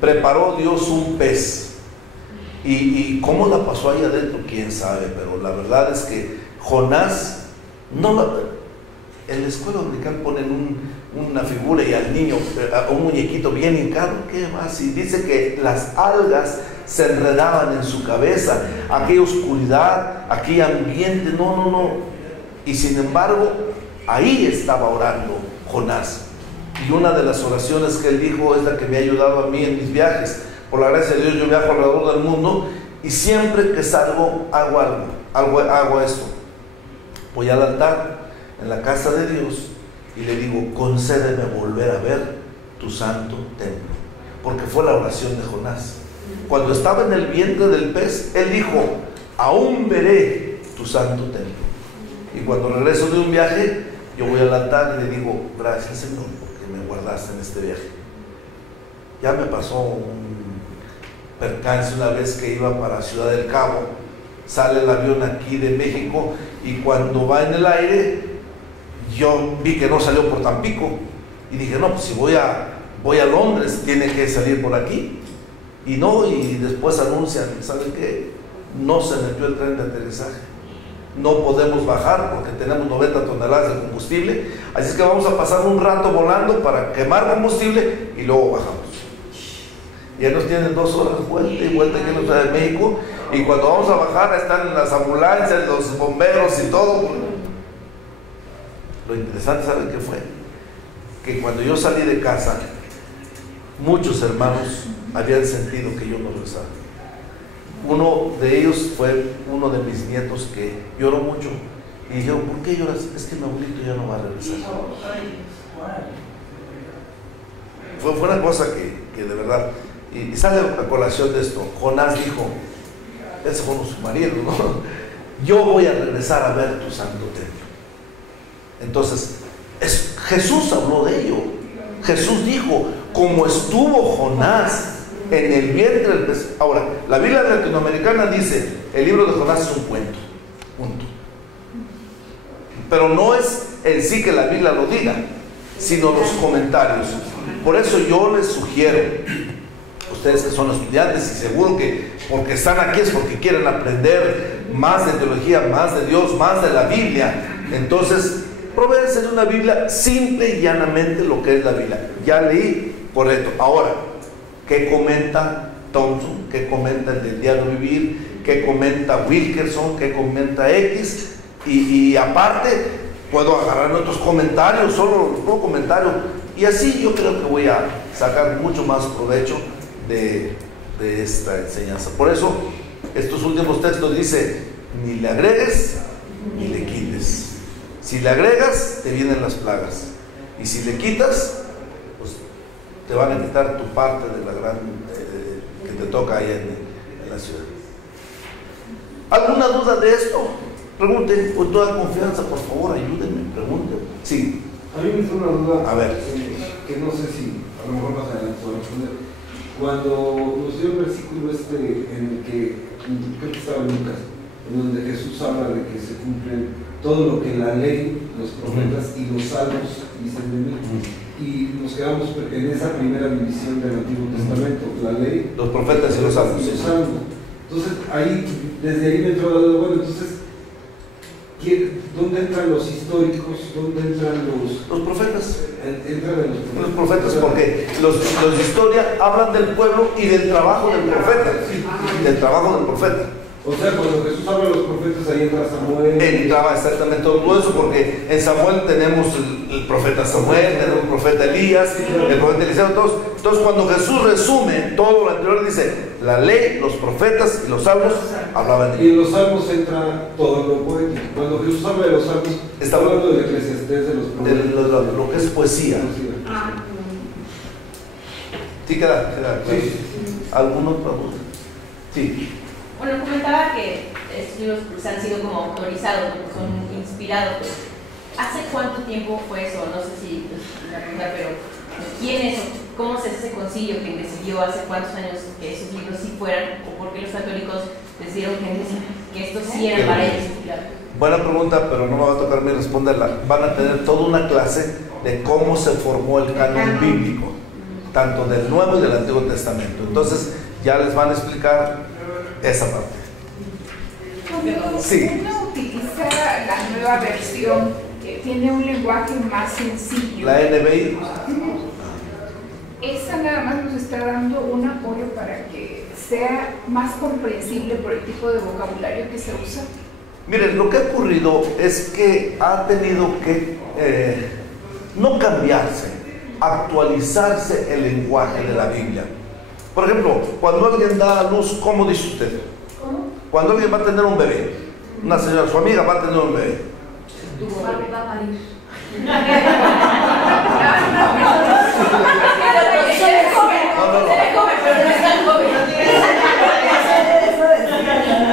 Preparó Dios un pez. Y cómo la pasó ahí adentro, quién sabe, pero la verdad es que Jonás, en la escuela dominical ponen una figura y al niño, a un muñequito bien hincado, ¿qué más? Y dice que las algas se enredaban en su cabeza, aquella oscuridad, aquel ambiente, no. Y sin embargo, ahí estaba orando Jonás. Y una de las oraciones que él dijo es la que me ha ayudado a mí en mis viajes. Por la gracia de Dios, yo viajo alrededor del mundo y siempre que salgo hago esto. Voy al altar en la casa de Dios y le digo, concédeme volver a ver tu santo templo, porque fue la oración de Jonás. Cuando estaba en el vientre del pez, él dijo, aún veré tu santo templo. Y cuando regreso de un viaje, yo voy al altar y le digo, gracias Señor, porque me guardaste en este viaje. Ya me pasó un percance una vez que iba para Ciudad del Cabo, sale el avión aquí de México y cuando va en el aire, yo vi que no salió por Tampico y dije, no, pues si voy a Londres, tiene que salir por aquí. Y después anuncian, ¿saben qué? No se metió el tren de aterrizaje. No podemos bajar porque tenemos 90 toneladas de combustible, así es que vamos a pasar un rato volando para quemar combustible y luego bajamos. Ya nos tienen 2 horas vuelta y vuelta aquí en la Ciudad de México, y cuando vamos a bajar están las ambulancias, los bomberos y todo. Lo interesante, ¿saben qué fue? Que cuando yo salí de casa, muchos hermanos habían sentido que yo no regresaba. Uno de ellos fue uno de mis nietos que lloró mucho y dijeron, ¿por qué lloras? Es que mi abuelito ya no va a regresar. Fue una cosa que de verdad, y sale a colación de esto. Jonás dijo, ese fue su marido, ¿no? Yo voy a regresar a ver tu santo templo. Entonces, Jesús habló de ello. Jesús dijo, como estuvo Jonás en el vientre del pez. Ahora, la Biblia latinoamericana dice, el libro de Jonás es un cuento, punto. Pero no es en sí que la Biblia lo diga, sino los comentarios. Por eso yo les sugiero, ustedes que son estudiantes y seguro que porque están aquí es porque quieren aprender más de teología, más de Dios, más de la Biblia, entonces provéanse de una Biblia simple y llanamente lo que es la Biblia. Ya leí, correcto. Ahora, ¿qué comenta Thompson? ¿Qué comenta el del Diario Vivir? ¿Qué comenta Wilkerson? ¿Qué comenta X? Y aparte, puedo agarrar otros comentarios, solo los puedo comentarios. Y así yo creo que voy a sacar mucho más provecho de esta enseñanza. Por eso, estos últimos textos dice, ni le agregues, ni le quites. Si le agregas, te vienen las plagas. Y si le quitas, pues te van a quitar tu parte de la gran que te toca allá en la ciudad. ¿Alguna duda de esto? Pregunten con toda confianza, por favor, ayúdenme, pregunten. Sí. A mí me hizo una duda. A ver. que no sé si a lo mejor más adelante puedo responder. Cuando nos dio el versículo en el que, creo que estaba en Lucas, en donde Jesús habla de que se cumplen todo lo que la ley, los profetas y los salmos dicen de mí. Y nos quedamos en esa primera división del Antiguo Testamento, la ley, los profetas y los salmos. Entonces, desde ahí me entró la duda, bueno, entonces, ¿dónde entran los históricos? ¿Dónde entran los profetas? Entran en los profetas, porque los de historia hablan del pueblo y del trabajo del profeta. Del trabajo del profeta. O sea, cuando Jesús habla de los profetas, ahí entra Samuel. Entraba exactamente todo eso, porque en Samuel tenemos el profeta Samuel, tenemos el profeta Elías, el profeta Eliseo, todos. Entonces, cuando Jesús resume todo lo anterior, dice: la ley, los profetas y los salmos hablaban de él. Y en los salmos entra todo lo poético. Cuando Jesús habla de los salmos, está hablando del Eclesiastés, de los profetas. Lo que es poesía. Sí, queda claro. Sí. ¿Alguna otra duda? Sí. Bueno, comentaba que estos libros pues, han sido como autorizados, son inspirados. ¿Hace cuánto tiempo fue eso? No sé si la pregunta, pero ¿quién es o cómo se hace ese concilio que decidió hace cuántos años que esos libros sí fueran? ¿O por qué los católicos decidieron que estos sí eran para ellos inspirados? Buena pregunta, pero no me va a tocar a mí responderla. Van a tener toda una clase de cómo se formó el canon bíblico, tanto del Nuevo y del Antiguo Testamento. Entonces, ya les van a explicar esa parte. Sí. Uno utiliza la nueva versión que tiene un lenguaje más sencillo. La NBI. Esa nada más nos está dando un apoyo para que sea más comprensible por el tipo de vocabulario que se usa. Miren, lo que ha ocurrido es que ha tenido que no cambiarse, actualizarse el lenguaje de la Biblia. Por ejemplo, cuando alguien da a luz, ¿cómo dice usted? ¿Cómo? Cuando alguien va a tener un bebé, una señora, su amiga va a tener un bebé. Va a parir.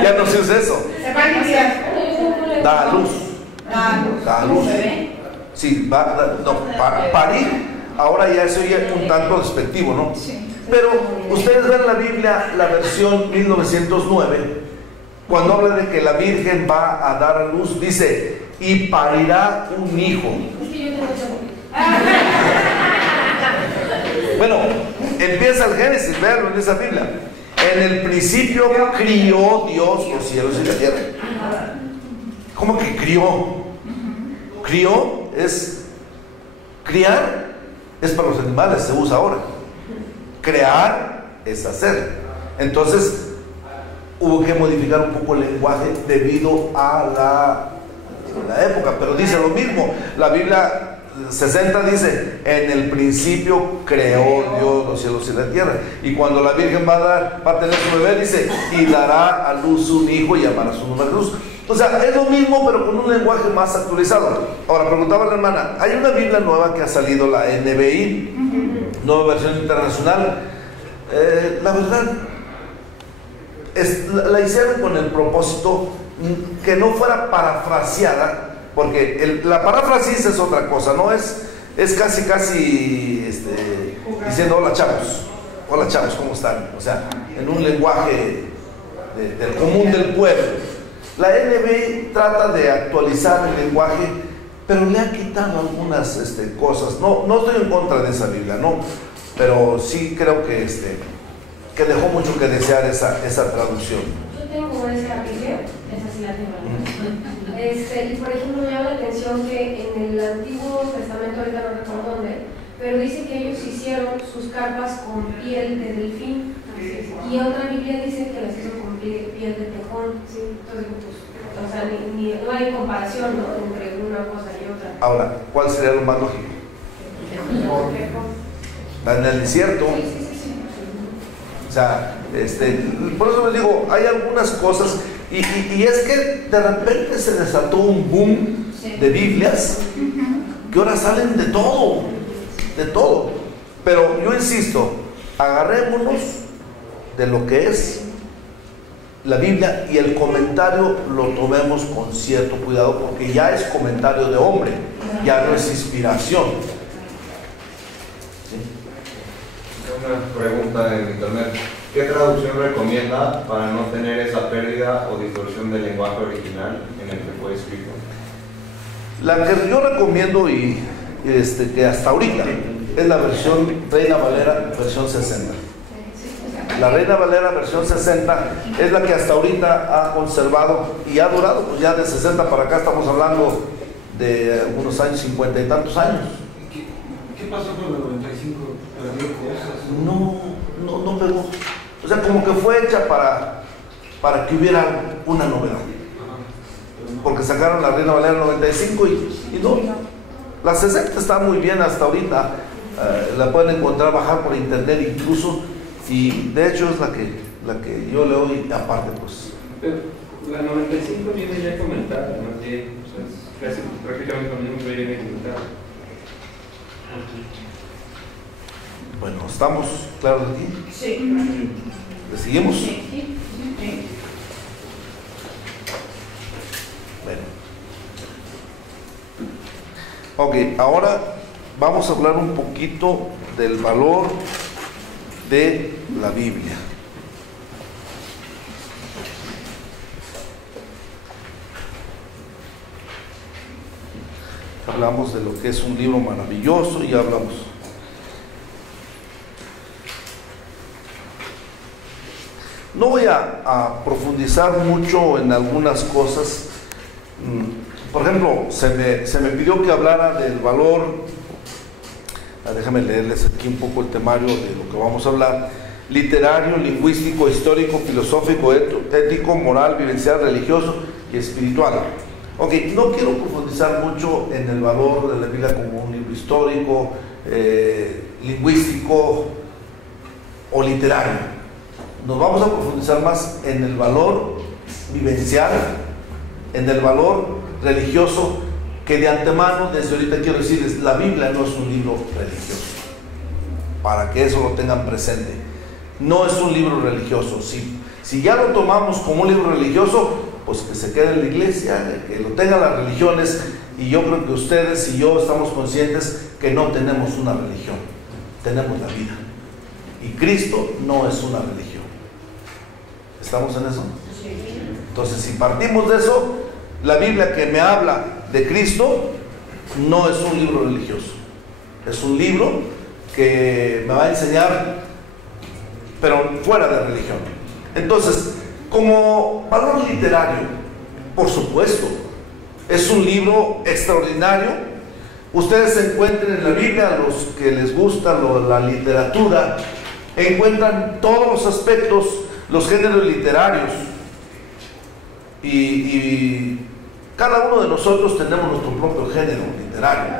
Ya no se usa eso. Se va a iniciar. Da a luz. Da a luz. Sí, parir, ahora ya eso ya es un tanto despectivo, ¿no? Sí. Pero ustedes ven la Biblia, la versión 1909, cuando habla de que la Virgen va a dar a luz, dice: y parirá un hijo. Es que yo tengo Bueno, empieza el Génesis, véanlo en esa Biblia. En el principio crió Dios los cielos y la tierra. ¿Cómo que crió? Crió es criar, es para los animales, se usa ahora. Crear es hacer. Entonces hubo que modificar un poco el lenguaje debido a la época, pero dice lo mismo. La Biblia 60 dice: en el principio creó Dios los cielos y la tierra. Y cuando la Virgen va a tener su bebé, dice: y dará a luz un hijo y llamará su nombre Jesús. O sea, es lo mismo, pero con un lenguaje más actualizado. Ahora, preguntaba la hermana, hay una Biblia nueva que ha salido, la NBI, nueva versión internacional. La verdad, la hicieron con el propósito que no fuera parafraseada, porque la paráfrasis es otra cosa, ¿no? Es casi diciendo: hola chavos, ¿cómo están? O sea, en un lenguaje del común del pueblo. La NBI trata de actualizar el lenguaje, pero le ha quitado algunas cosas. No estoy en contra de esa Biblia, no, pero sí creo que dejó mucho que desear esa traducción. Yo tengo como esa Biblia, esa sí la tengo. Y por ejemplo me llama la atención que en el Antiguo Testamento, ahorita no recuerdo dónde, pero dice que ellos hicieron sus carpas con piel de delfín, y otra Biblia dice que las hizo con piel de tejón. Entonces, pues, o sea, no hay comparación, ¿no?, entre una cosa y otra. Ahora, ¿cuál sería lo más lógico? En el desierto. O sea, por eso les digo, hay algunas cosas, y es que de repente se desató un boom de Biblias que ahora salen de todo. Pero yo insisto, agarrémonos de lo que es la Biblia y el comentario lo tomemos con cierto cuidado, porque ya es comentario de hombre, ya no es inspiración. Una pregunta en internet. ¿Qué traducción recomienda para no tener esa pérdida o distorsión del lenguaje original en el que fue escrito? La que yo recomiendo y que hasta ahorita es la versión Reina Valera versión 60. La Reina Valera versión 60 es la que hasta ahorita ha conservado y ha durado, pues ya de 60 para acá estamos hablando de algunos años, 50 y tantos años. ¿Qué pasó con el 95? ¿Perdió cosas? No pegó. O sea, como que fue hecha para que hubiera una novedad. Porque sacaron la Reina Valera 95 y no. La 60 está muy bien hasta ahorita. La pueden encontrar, bajar por internet incluso. Y de hecho es la que yo leo y aparte pues. Pero la 95 viene ya comentada, más bien. O sea, es casi prácticamente lo mismo que viene comentado. Bueno, ¿estamos claros aquí? Sí. ¿Le seguimos? Sí. Bueno. Ok, ahora vamos a hablar un poquito del valor de la Biblia. Hablamos de lo que es un libro maravilloso y hablamos. No voy a profundizar mucho en algunas cosas. Por ejemplo, se me pidió que hablara del valor. Déjame leerles aquí un poco el temario de lo que vamos a hablar. Literario, lingüístico, histórico, filosófico, ético, moral, vivencial, religioso y espiritual. Ok, no quiero profundizar mucho en el valor de la Biblia como un libro histórico, lingüístico o literario. Nos vamos a profundizar más en el valor vivencial, en el valor religioso, que de antemano, desde ahorita quiero decirles, la Biblia no es un libro religioso, para que eso lo tengan presente. No es un libro religioso. Si ya lo tomamos como un libro religioso, pues que se quede en la iglesia, que lo tengan las religiones, y yo creo que ustedes y yo estamos conscientes que no tenemos una religión, tenemos la vida. Y Cristo no es una religión. ¿Estamos en eso? Entonces, si partimos de eso, la Biblia que me habla de Cristo no es un libro religioso. Es un libro que me va a enseñar, pero fuera de religión. Entonces, como valor literario, por supuesto, es un libro extraordinario. Ustedes se encuentran en la Biblia, a los que les gusta la literatura, encuentran todos los aspectos, los géneros literarios, y cada uno de nosotros tenemos nuestro propio género literario,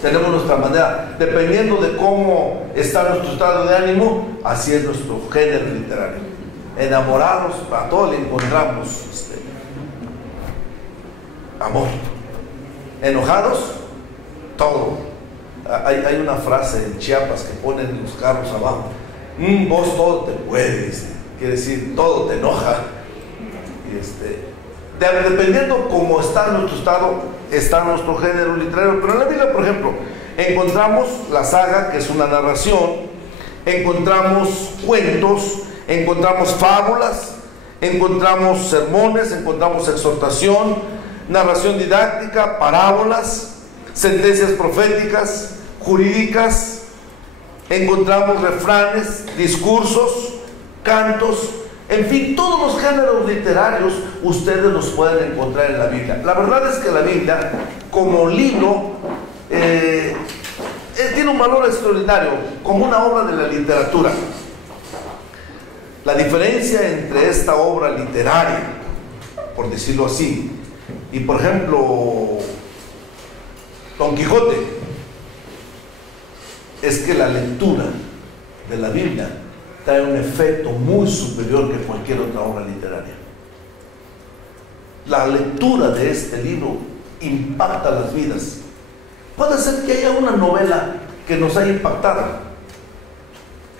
tenemos nuestra manera, dependiendo de cómo está nuestro estado de ánimo, así es nuestro género literario. Enamorados, a todos le encontramos amor. Enojados, todo. Hay una frase en Chiapas que ponen en los carros abajo: vos todo te puedes, quiere decir todo te enoja. Dependiendo cómo está nuestro estado, está nuestro género literario. Pero en la Biblia, por ejemplo, encontramos la saga, que es una narración, encontramos cuentos, encontramos fábulas, encontramos sermones, encontramos exhortación, narración didáctica, parábolas, sentencias proféticas, jurídicas, encontramos refranes, discursos, cantos, en fin, todos los géneros literarios ustedes los pueden encontrar en la Biblia. La verdad es que la Biblia, como libro, tiene un valor extraordinario, como una obra de la literatura. La diferencia entre esta obra literaria, por decirlo así, y por ejemplo Don Quijote, es que la lectura de la Biblia trae un efecto muy superior que cualquier otra obra literaria. La lectura de este libro impacta las vidas. Puede ser que haya una novela que nos haya impactado,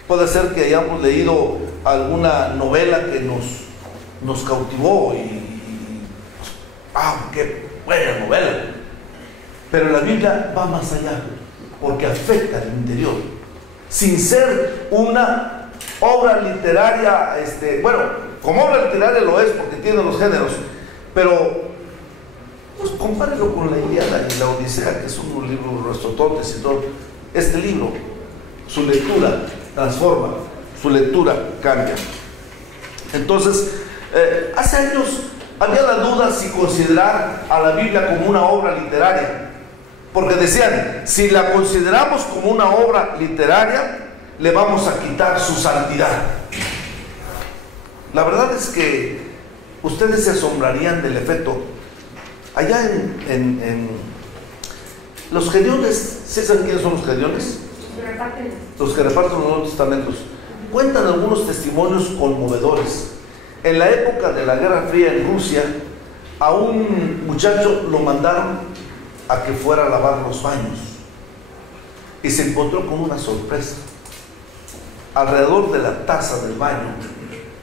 puede ser que hayamos leído alguna novela que nos cautivó qué buena novela. Pero la Biblia va más allá, porque afecta al interior. sin ser una obra literaria, bueno, como obra literaria lo es porque tiene los géneros, pero pues compárelo con la Ilíada y la Odisea, que son unos libros restototes y todo. Este libro, su lectura transforma, su lectura cambia. Entonces, hace años había la duda si considerar a la Biblia como una obra literaria, porque decían, si la consideramos como una obra literaria, le vamos a quitar su santidad. La verdad es que ustedes se asombrarían del efecto. Allá en los Gedeones, ¿sí saben quiénes son los Gedeones? Los que reparten los Nuevos Testamentos. Cuentan algunos testimonios conmovedores. En la época de la Guerra Fría en Rusia, a un muchacho lo mandaron a que fuera a lavar los baños y se encontró con una sorpresa. Alrededor de la taza del baño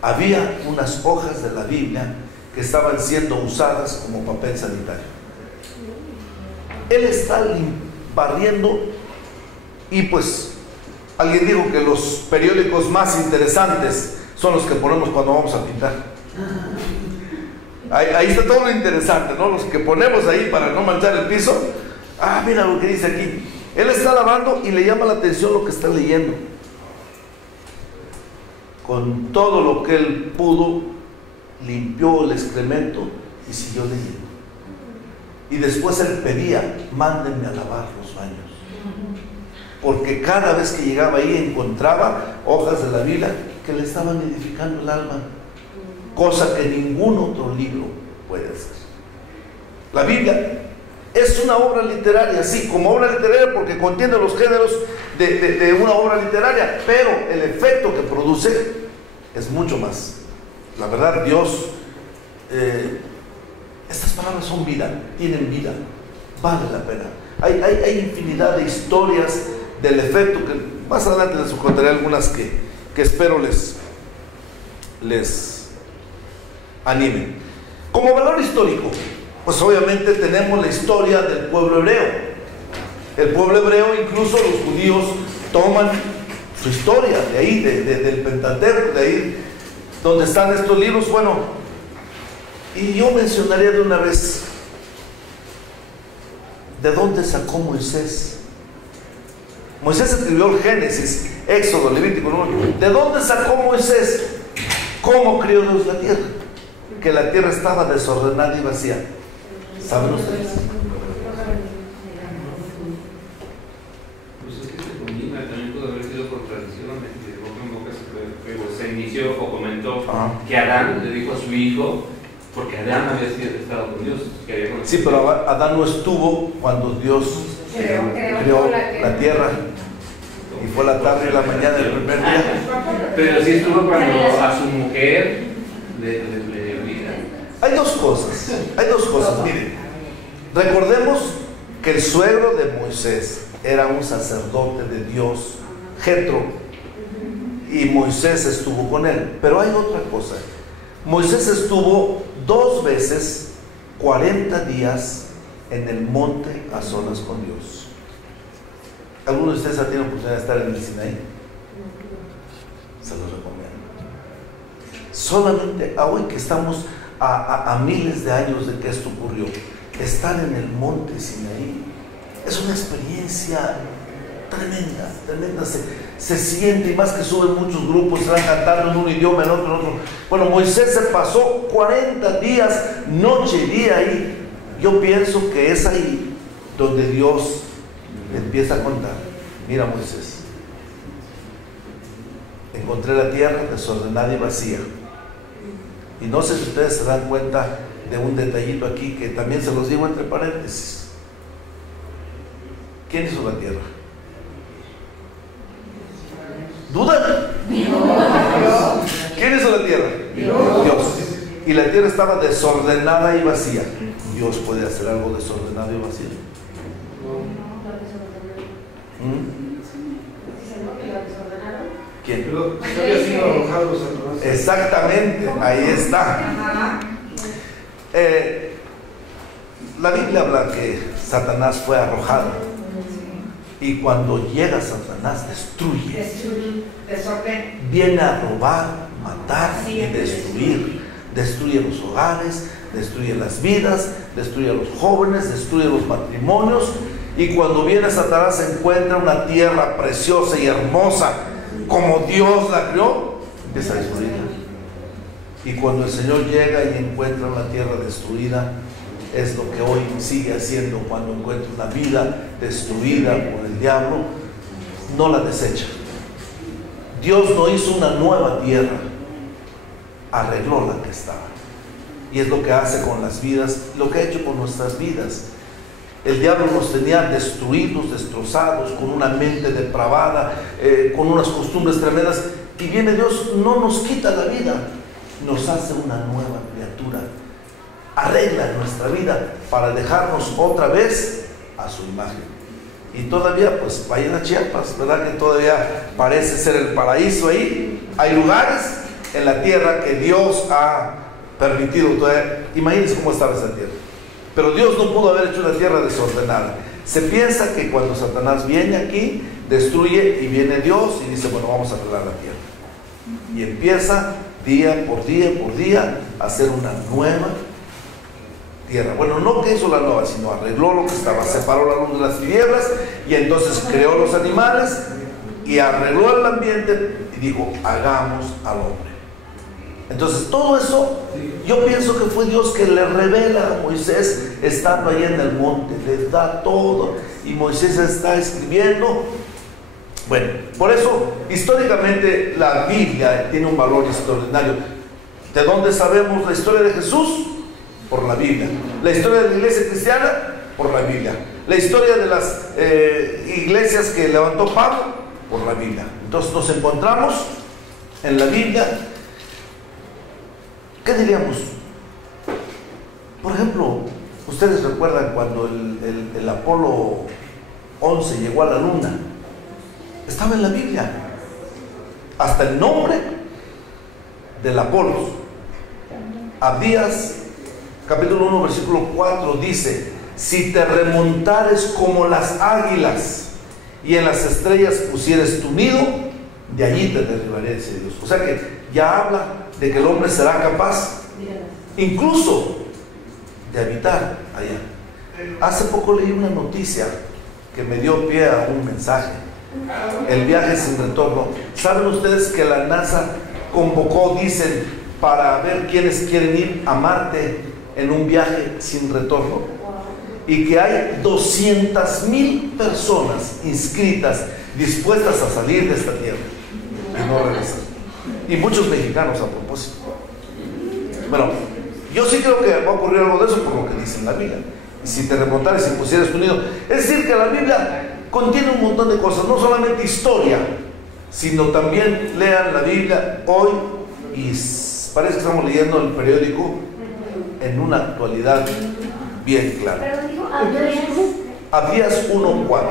había unas hojas de la Biblia que estaban siendo usadas como papel sanitario. Él está barriendo y pues alguien dijo que los periódicos más interesantes son los que ponemos cuando vamos a pintar. Ahí está todo lo interesante, ¿no? Los que ponemos ahí para no manchar el piso. Ah, mira lo que dice aquí. Él está lavando y le llama la atención lo que está leyendo. Con todo lo que él pudo, limpió el excremento y siguió leyendo. Y después él pedía, mándenme a lavar los baños. Porque cada vez que llegaba ahí encontraba hojas de la Biblia que le estaban edificando el alma, cosa que ningún otro libro puede hacer. La Biblia es una obra literaria, sí, como obra literaria porque contiene los géneros de una obra literaria, pero el efecto que produce es mucho más. La verdad, Dios, estas palabras son vida, tienen vida, vale la pena. Hay infinidad de historias del efecto que más adelante les contaré algunas que espero les animen. Como valor histórico, pues obviamente tenemos la historia del pueblo hebreo. El pueblo hebreo, incluso los judíos toman su historia de ahí, del Pentateuco, de ahí donde están estos libros. Bueno, y yo mencionaría de una vez, ¿de dónde sacó Moisés? Moisés escribió el Génesis, Éxodo, Levítico, ¿no? ¿De dónde sacó Moisés? ¿Cómo crió Dios la tierra? Que la tierra estaba desordenada y vacía. ¿Saben ustedes? Pues es que se combina, también pudo haber sido por tradición, de boca en boca se inició o comentó que Adán le dijo a su hijo, porque Adán había estado con Dios. Sí, pero Adán no estuvo cuando Dios creó la tierra. Y fue la tarde y la mañana del primer día. Pero sí estuvo cuando a su mujer le dio vida. Hay dos cosas, miren. Recordemos que el suegro de Moisés era un sacerdote de Dios, Jetro, y Moisés estuvo con él. Pero hay otra cosa. Moisés estuvo 2 veces 40 días en el monte a solas con Dios. ¿Alguno de ustedes ha tenido oportunidad de estar en el Sinaí? Se los recomiendo. Solamente hoy que estamos a miles de años de que esto ocurrió, estar en el monte Sinaí es una experiencia tremenda, tremenda. Se siente, y más que suben muchos grupos, se van cantando en un idioma, en otro. Bueno, Moisés se pasó 40 días, noche y día ahí. Yo pienso que es ahí donde Dios empieza a contar. Mira, Moisés, encontré la tierra desordenada y vacía. Y no sé si ustedes se dan cuenta de un detallito aquí que también se los digo entre paréntesis. ¿Quién hizo la tierra? ¿Dudan? ¿Quién hizo la tierra? Dios. Y la tierra estaba desordenada y vacía. ¿Dios puede hacer algo desordenado y vacío? ¿Quién? Había sido arrojado Satanás. Exactamente, ahí está. La Biblia habla que Satanás fue arrojado. Y cuando llega Satanás, destruye. Desorden. Viene a robar, matar y Así es. destruir. Destruye los hogares, destruye las vidas, destruye a los jóvenes, destruye los matrimonios. Y cuando viene Satanás, se encuentra una tierra preciosa y hermosa, como Dios la creó, empieza a destruirla. Y cuando el Señor llega y encuentra una tierra destruida, es lo que hoy sigue haciendo. Cuando encuentra una vida destruida por el diablo, no la desecha. Dios no hizo una nueva tierra, arregló la que estaba. Y es lo que hace con las vidas, lo que ha hecho con nuestras vidas. El diablo nos tenía destruidos, destrozados, con una mente depravada, con unas costumbres tremendas. Y viene Dios, no nos quita la vida, nos hace una nueva criatura. Arregla nuestra vida para dejarnos otra vez a su imagen. Y todavía, pues vayan a Chiapas, ¿verdad? Que todavía parece ser el paraíso ahí. Hay lugares en la tierra que Dios ha permitido todavía. Imagínense cómo estaba esa tierra. Pero Dios no pudo haber hecho una tierra desordenada. Se piensa que cuando Satanás viene aquí, destruye, y viene Dios y dice, bueno, vamos a arreglar la tierra. Y empieza día por día a hacer una nueva tierra. Bueno, no que hizo la nueva, sino arregló lo que estaba, separó la luz de las tinieblas, y entonces creó los animales y arregló el ambiente y dijo, hagamos al hombre. Entonces todo eso, yo pienso que fue Dios que le revela a Moisés estando ahí en el monte, le da todo, y Moisés está escribiendo. Bueno, por eso históricamente la Biblia tiene un valor extraordinario. ¿De dónde sabemos la historia de Jesús? Por la Biblia. La historia de la iglesia cristiana, por la Biblia. La historia de las iglesias que levantó Pablo, por la Biblia. Entonces nos encontramos en la Biblia. ¿Qué diríamos? Por ejemplo, ustedes recuerdan cuando el Apolo 11 llegó a la luna. Estaba en la Biblia. Hasta el nombre del Apolo. Abdías, capítulo 1, versículo 4 dice: si te remontares como las águilas y en las estrellas pusieres tu nido, de allí te derribaré, dice Dios. O sea que ya habla de que el hombre será capaz incluso de habitar allá. Hace poco leí una noticia que me dio pie a un mensaje: el viaje sin retorno. ¿Saben ustedes que la NASA convocó, dicen, para ver quiénes quieren ir a Marte en un viaje sin retorno? Y que hay 200,000 personas inscritas, dispuestas a salir de esta tierra y no regresar. Y muchos mexicanos a propósito. Bueno, yo sí creo que va a ocurrir algo de eso por lo que dice en la Biblia. Si te remontares y pusieras tu nido. Es decir, que la Biblia contiene un montón de cosas, no solamente historia, sino también lean la Biblia hoy, y parece que estamos leyendo el periódico en una actualidad bien clara. Pero digo, Abdías 1:4.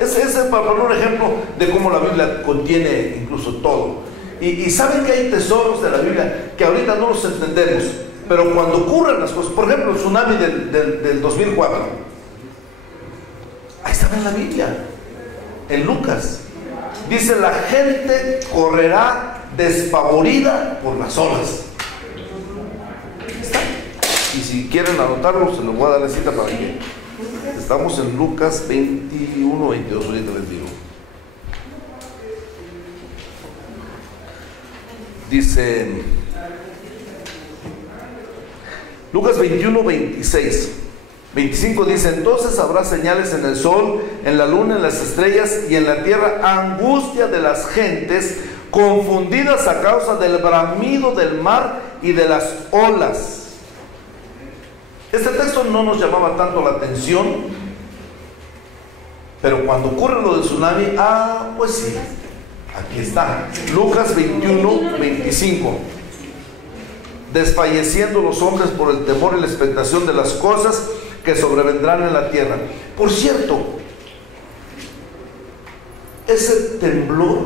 Ese es para poner un ejemplo de cómo la Biblia contiene incluso todo. Y saben que hay tesoros de la Biblia que ahorita no los entendemos, pero cuando ocurren las cosas, por ejemplo el tsunami del 2004, ahí estaba en la Biblia, en Lucas. Dice: la gente correrá despavorida por las olas. ¿Está? Y si quieren anotarlo, se los voy a dar la cita para que. Estamos en Lucas 21, 22, ahorita les digo. Dice Lucas 21, 26. 25 dice: entonces habrá señales en el sol, en la luna, en las estrellas y en la tierra, angustia de las gentes, confundidas a causa del bramido del mar y de las olas. Este texto no nos llamaba tanto la atención, pero cuando ocurre lo del tsunami, pues sí, aquí está. Lucas 21, 25. Desfalleciendo los hombres por el temor y la expectación de las cosas que sobrevendrán en la tierra. Por cierto, ese temblor,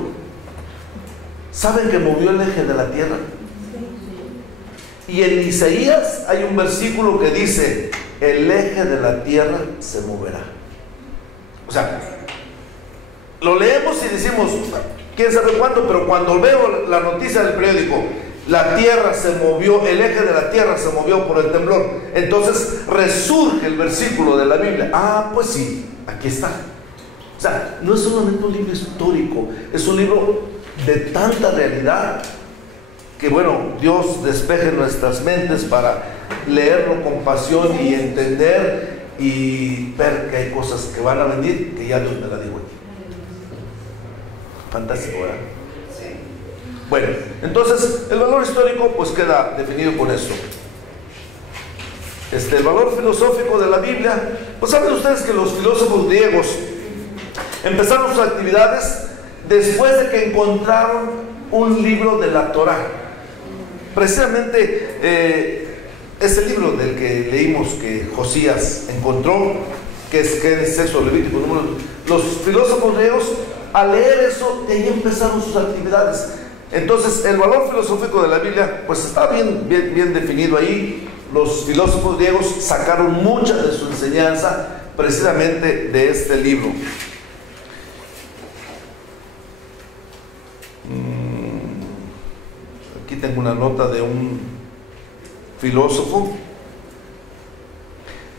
¿saben que movió el eje de la tierra? Y en Isaías hay un versículo que dice: el eje de la tierra se moverá. O sea, lo leemos y decimos, quién sabe cuándo, pero cuando veo la noticia del periódico, la tierra se movió, el eje de la tierra se movió por el temblor, entonces resurge el versículo de la Biblia. Ah, pues sí, aquí está. O sea, no es solamente un libro histórico, es un libro de tanta realidad que, bueno, Dios despeje nuestras mentes para leerlo con pasión y entender y ver que hay cosas que van a venir, que ya Dios me la dijo aquí. Fantástico, ¿verdad? Bueno, entonces el valor histórico pues queda definido con esto. El valor filosófico de la Biblia, pues saben ustedes que los filósofos griegos empezaron sus actividades después de que encontraron un libro de la Torá. Precisamente ese libro del que leímos que Josías encontró, que es Éxodo, Levítico, Número, los filósofos griegos al leer eso, de ahí empezaron sus actividades. Entonces el valor filosófico de la Biblia pues está bien definido ahí. Los filósofos griegos sacaron mucha de su enseñanza precisamente de este libro. Aquí tengo una nota de un filósofo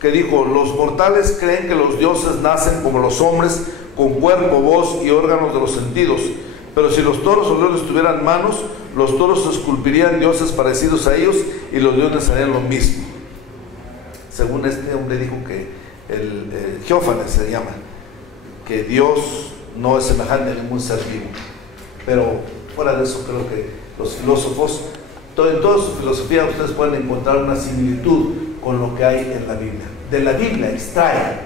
que dijo: los mortales creen que los dioses nacen como los hombres, con cuerpo, voz y órganos de los sentidos, pero si los toros o leones tuvieran manos, los toros esculpirían dioses parecidos a ellos y los leones harían lo mismo. Según este hombre dijo que Teófanes se llama, que Dios no es semejante a ningún ser vivo. Pero fuera de eso, creo que los filósofos, en toda su filosofía ustedes pueden encontrar una similitud con lo que hay en la Biblia. De la Biblia extraen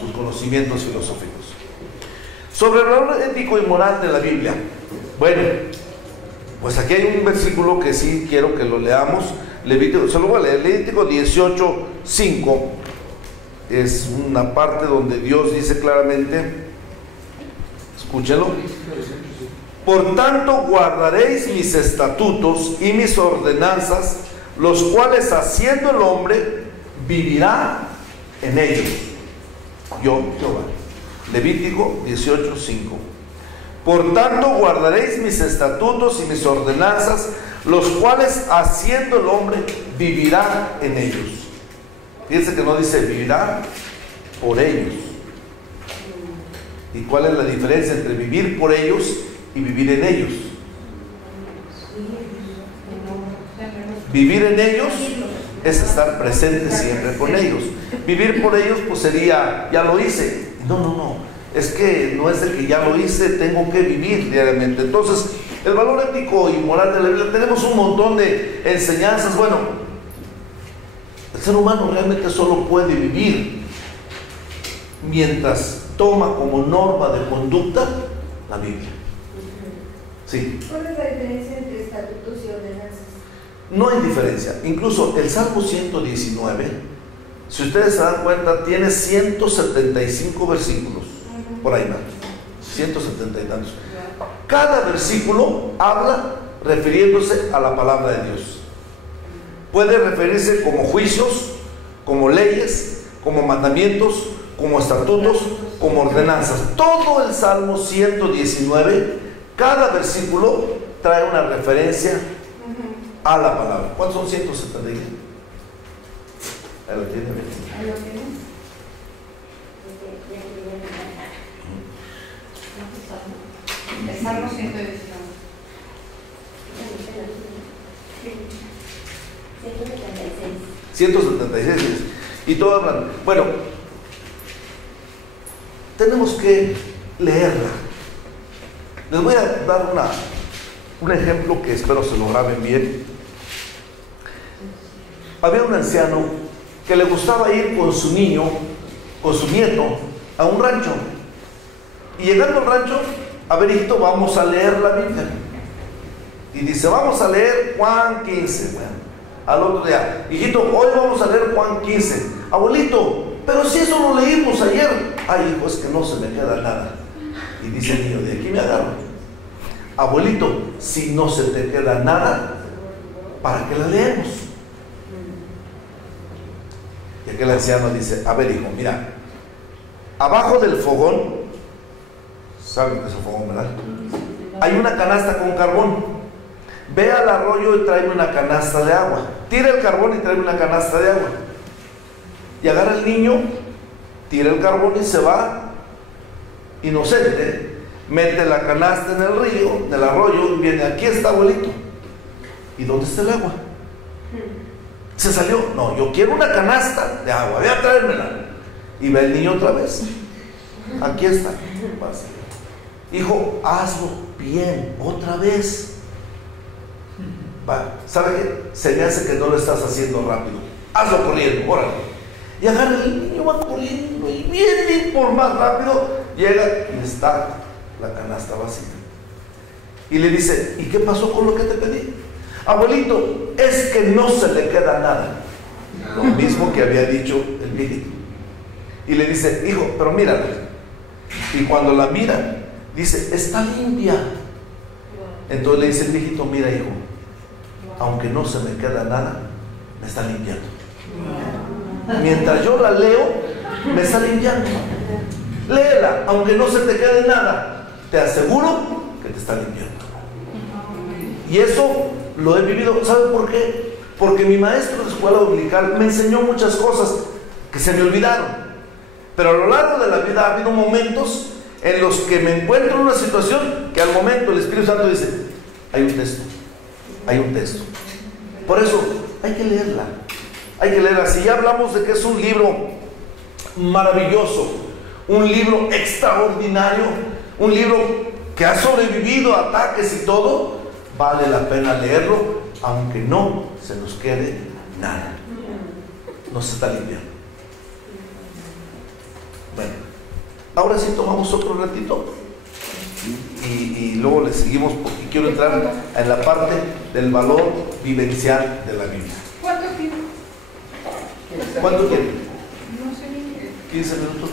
sus conocimientos filosóficos. Sobre el valor ético y moral de la Biblia. Bueno, pues aquí hay un versículo que sí quiero que lo leamos. Levítico, se lo voy a leer. Levítico 18:5 es una parte donde Dios dice claramente, escúchenlo: por tanto guardaréis mis estatutos y mis ordenanzas, los cuales haciendo el hombre vivirá en ellos. Yo, Jehová. Levítico 18:5. Por tanto guardaréis mis estatutos y mis ordenanzas, los cuales haciendo el hombre vivirá en ellos. Fíjense que no dice vivirá por ellos. ¿Y cuál es la diferencia entre vivir por ellos y vivir en ellos? Vivir en ellos es estar presente siempre con ellos. Vivir por ellos pues sería, ya lo hice. No, es que no es de que ya lo hice, tengo que vivir diariamente. Entonces, el valor ético y moral de la Biblia, tenemos un montón de enseñanzas. Bueno, el ser humano realmente solo puede vivir mientras toma como norma de conducta la Biblia. Sí. ¿Cuál es la diferencia entre estatutos y ordenanzas? No hay diferencia. Incluso el Salmo 119, si ustedes se dan cuenta, tiene 175 versículos. Por ahí, ¿no? 170 y tantos. Cada versículo habla refiriéndose a la palabra de Dios. Puede referirse como juicios, como leyes, como mandamientos, como estatutos, como ordenanzas. Todo el Salmo 119, cada versículo trae una referencia a la palabra. ¿Cuántos son 170? Ahí lo tiene. El Salmo 119. 176. Y todo hablan. Bueno, tenemos que leerla. Les voy a dar un ejemplo que espero se lo graben bien. Había un anciano que le gustaba ir con su niño, con su nieto, a un rancho. Y llegando al rancho, a ver, hijito, vamos a leer la Biblia. Y dice, vamos a leer Juan 15. Bueno, al otro día, hijito, hoy vamos a leer Juan 15. Abuelito, pero si eso lo leímos ayer. Ay, hijo, es que no se me queda nada. Y dice el niño, de aquí me agarro. Abuelito, si no se te queda nada, ¿para qué la leemos? Y aquel anciano dice, a ver, hijo, mira, abajo del fogón, ¿saben qué es el fogón, verdad? Hay una canasta con carbón. Ve al arroyo y tráeme una canasta de agua. Tira el carbón y tráeme una canasta de agua. Y agarra el niño, tira el carbón y se va, inocente, mete la canasta en el río, en el arroyo, y viene, aquí está, abuelito. ¿Y dónde está el agua? Se salió. No, yo quiero una canasta de agua, ve a traérmela. Y ve el niño otra vez. Aquí está. Hijo, hazlo bien, otra vez. Va, ¿sabe qué? Se me hace que no lo estás haciendo rápido. Hazlo corriendo, órale. Y agarra el niño, va corriendo y viene por más rápido. Llega y está la canasta vacía. Y le dice, ¿y qué pasó con lo que te pedí? Abuelito, es que no se le queda nada. Lo mismo que había dicho el viejito. Y le dice, hijo, pero mírala. Y cuando la mira, dice, está limpia. Entonces le dice el viejito, mira, hijo, aunque no se me queda nada, me está limpiando. Mientras yo la leo, me está limpiando. Léela, aunque no se te quede nada, te aseguro que te está limpiando. Y eso lo he vivido. ¿Saben por qué? Porque mi maestro de escuela dominical me enseñó muchas cosas que se me olvidaron. Pero a lo largo de la vida ha habido momentos en los que me encuentro en una situación que al momento el Espíritu Santo dice, hay un texto, hay un texto. Por eso hay que leerla, hay que leerla. Si ya hablamos de que es un libro maravilloso, un libro extraordinario, un libro que ha sobrevivido a ataques y todo, vale la pena leerlo, aunque no se nos quede nada. No se está limpiando. Bueno, ahora sí tomamos otro ratito y luego le seguimos, porque quiero entrar en la parte del valor vivencial de la Biblia. ¿Cuánto tiempo? ¿Cuánto tiempo? No sé. 15 minutos.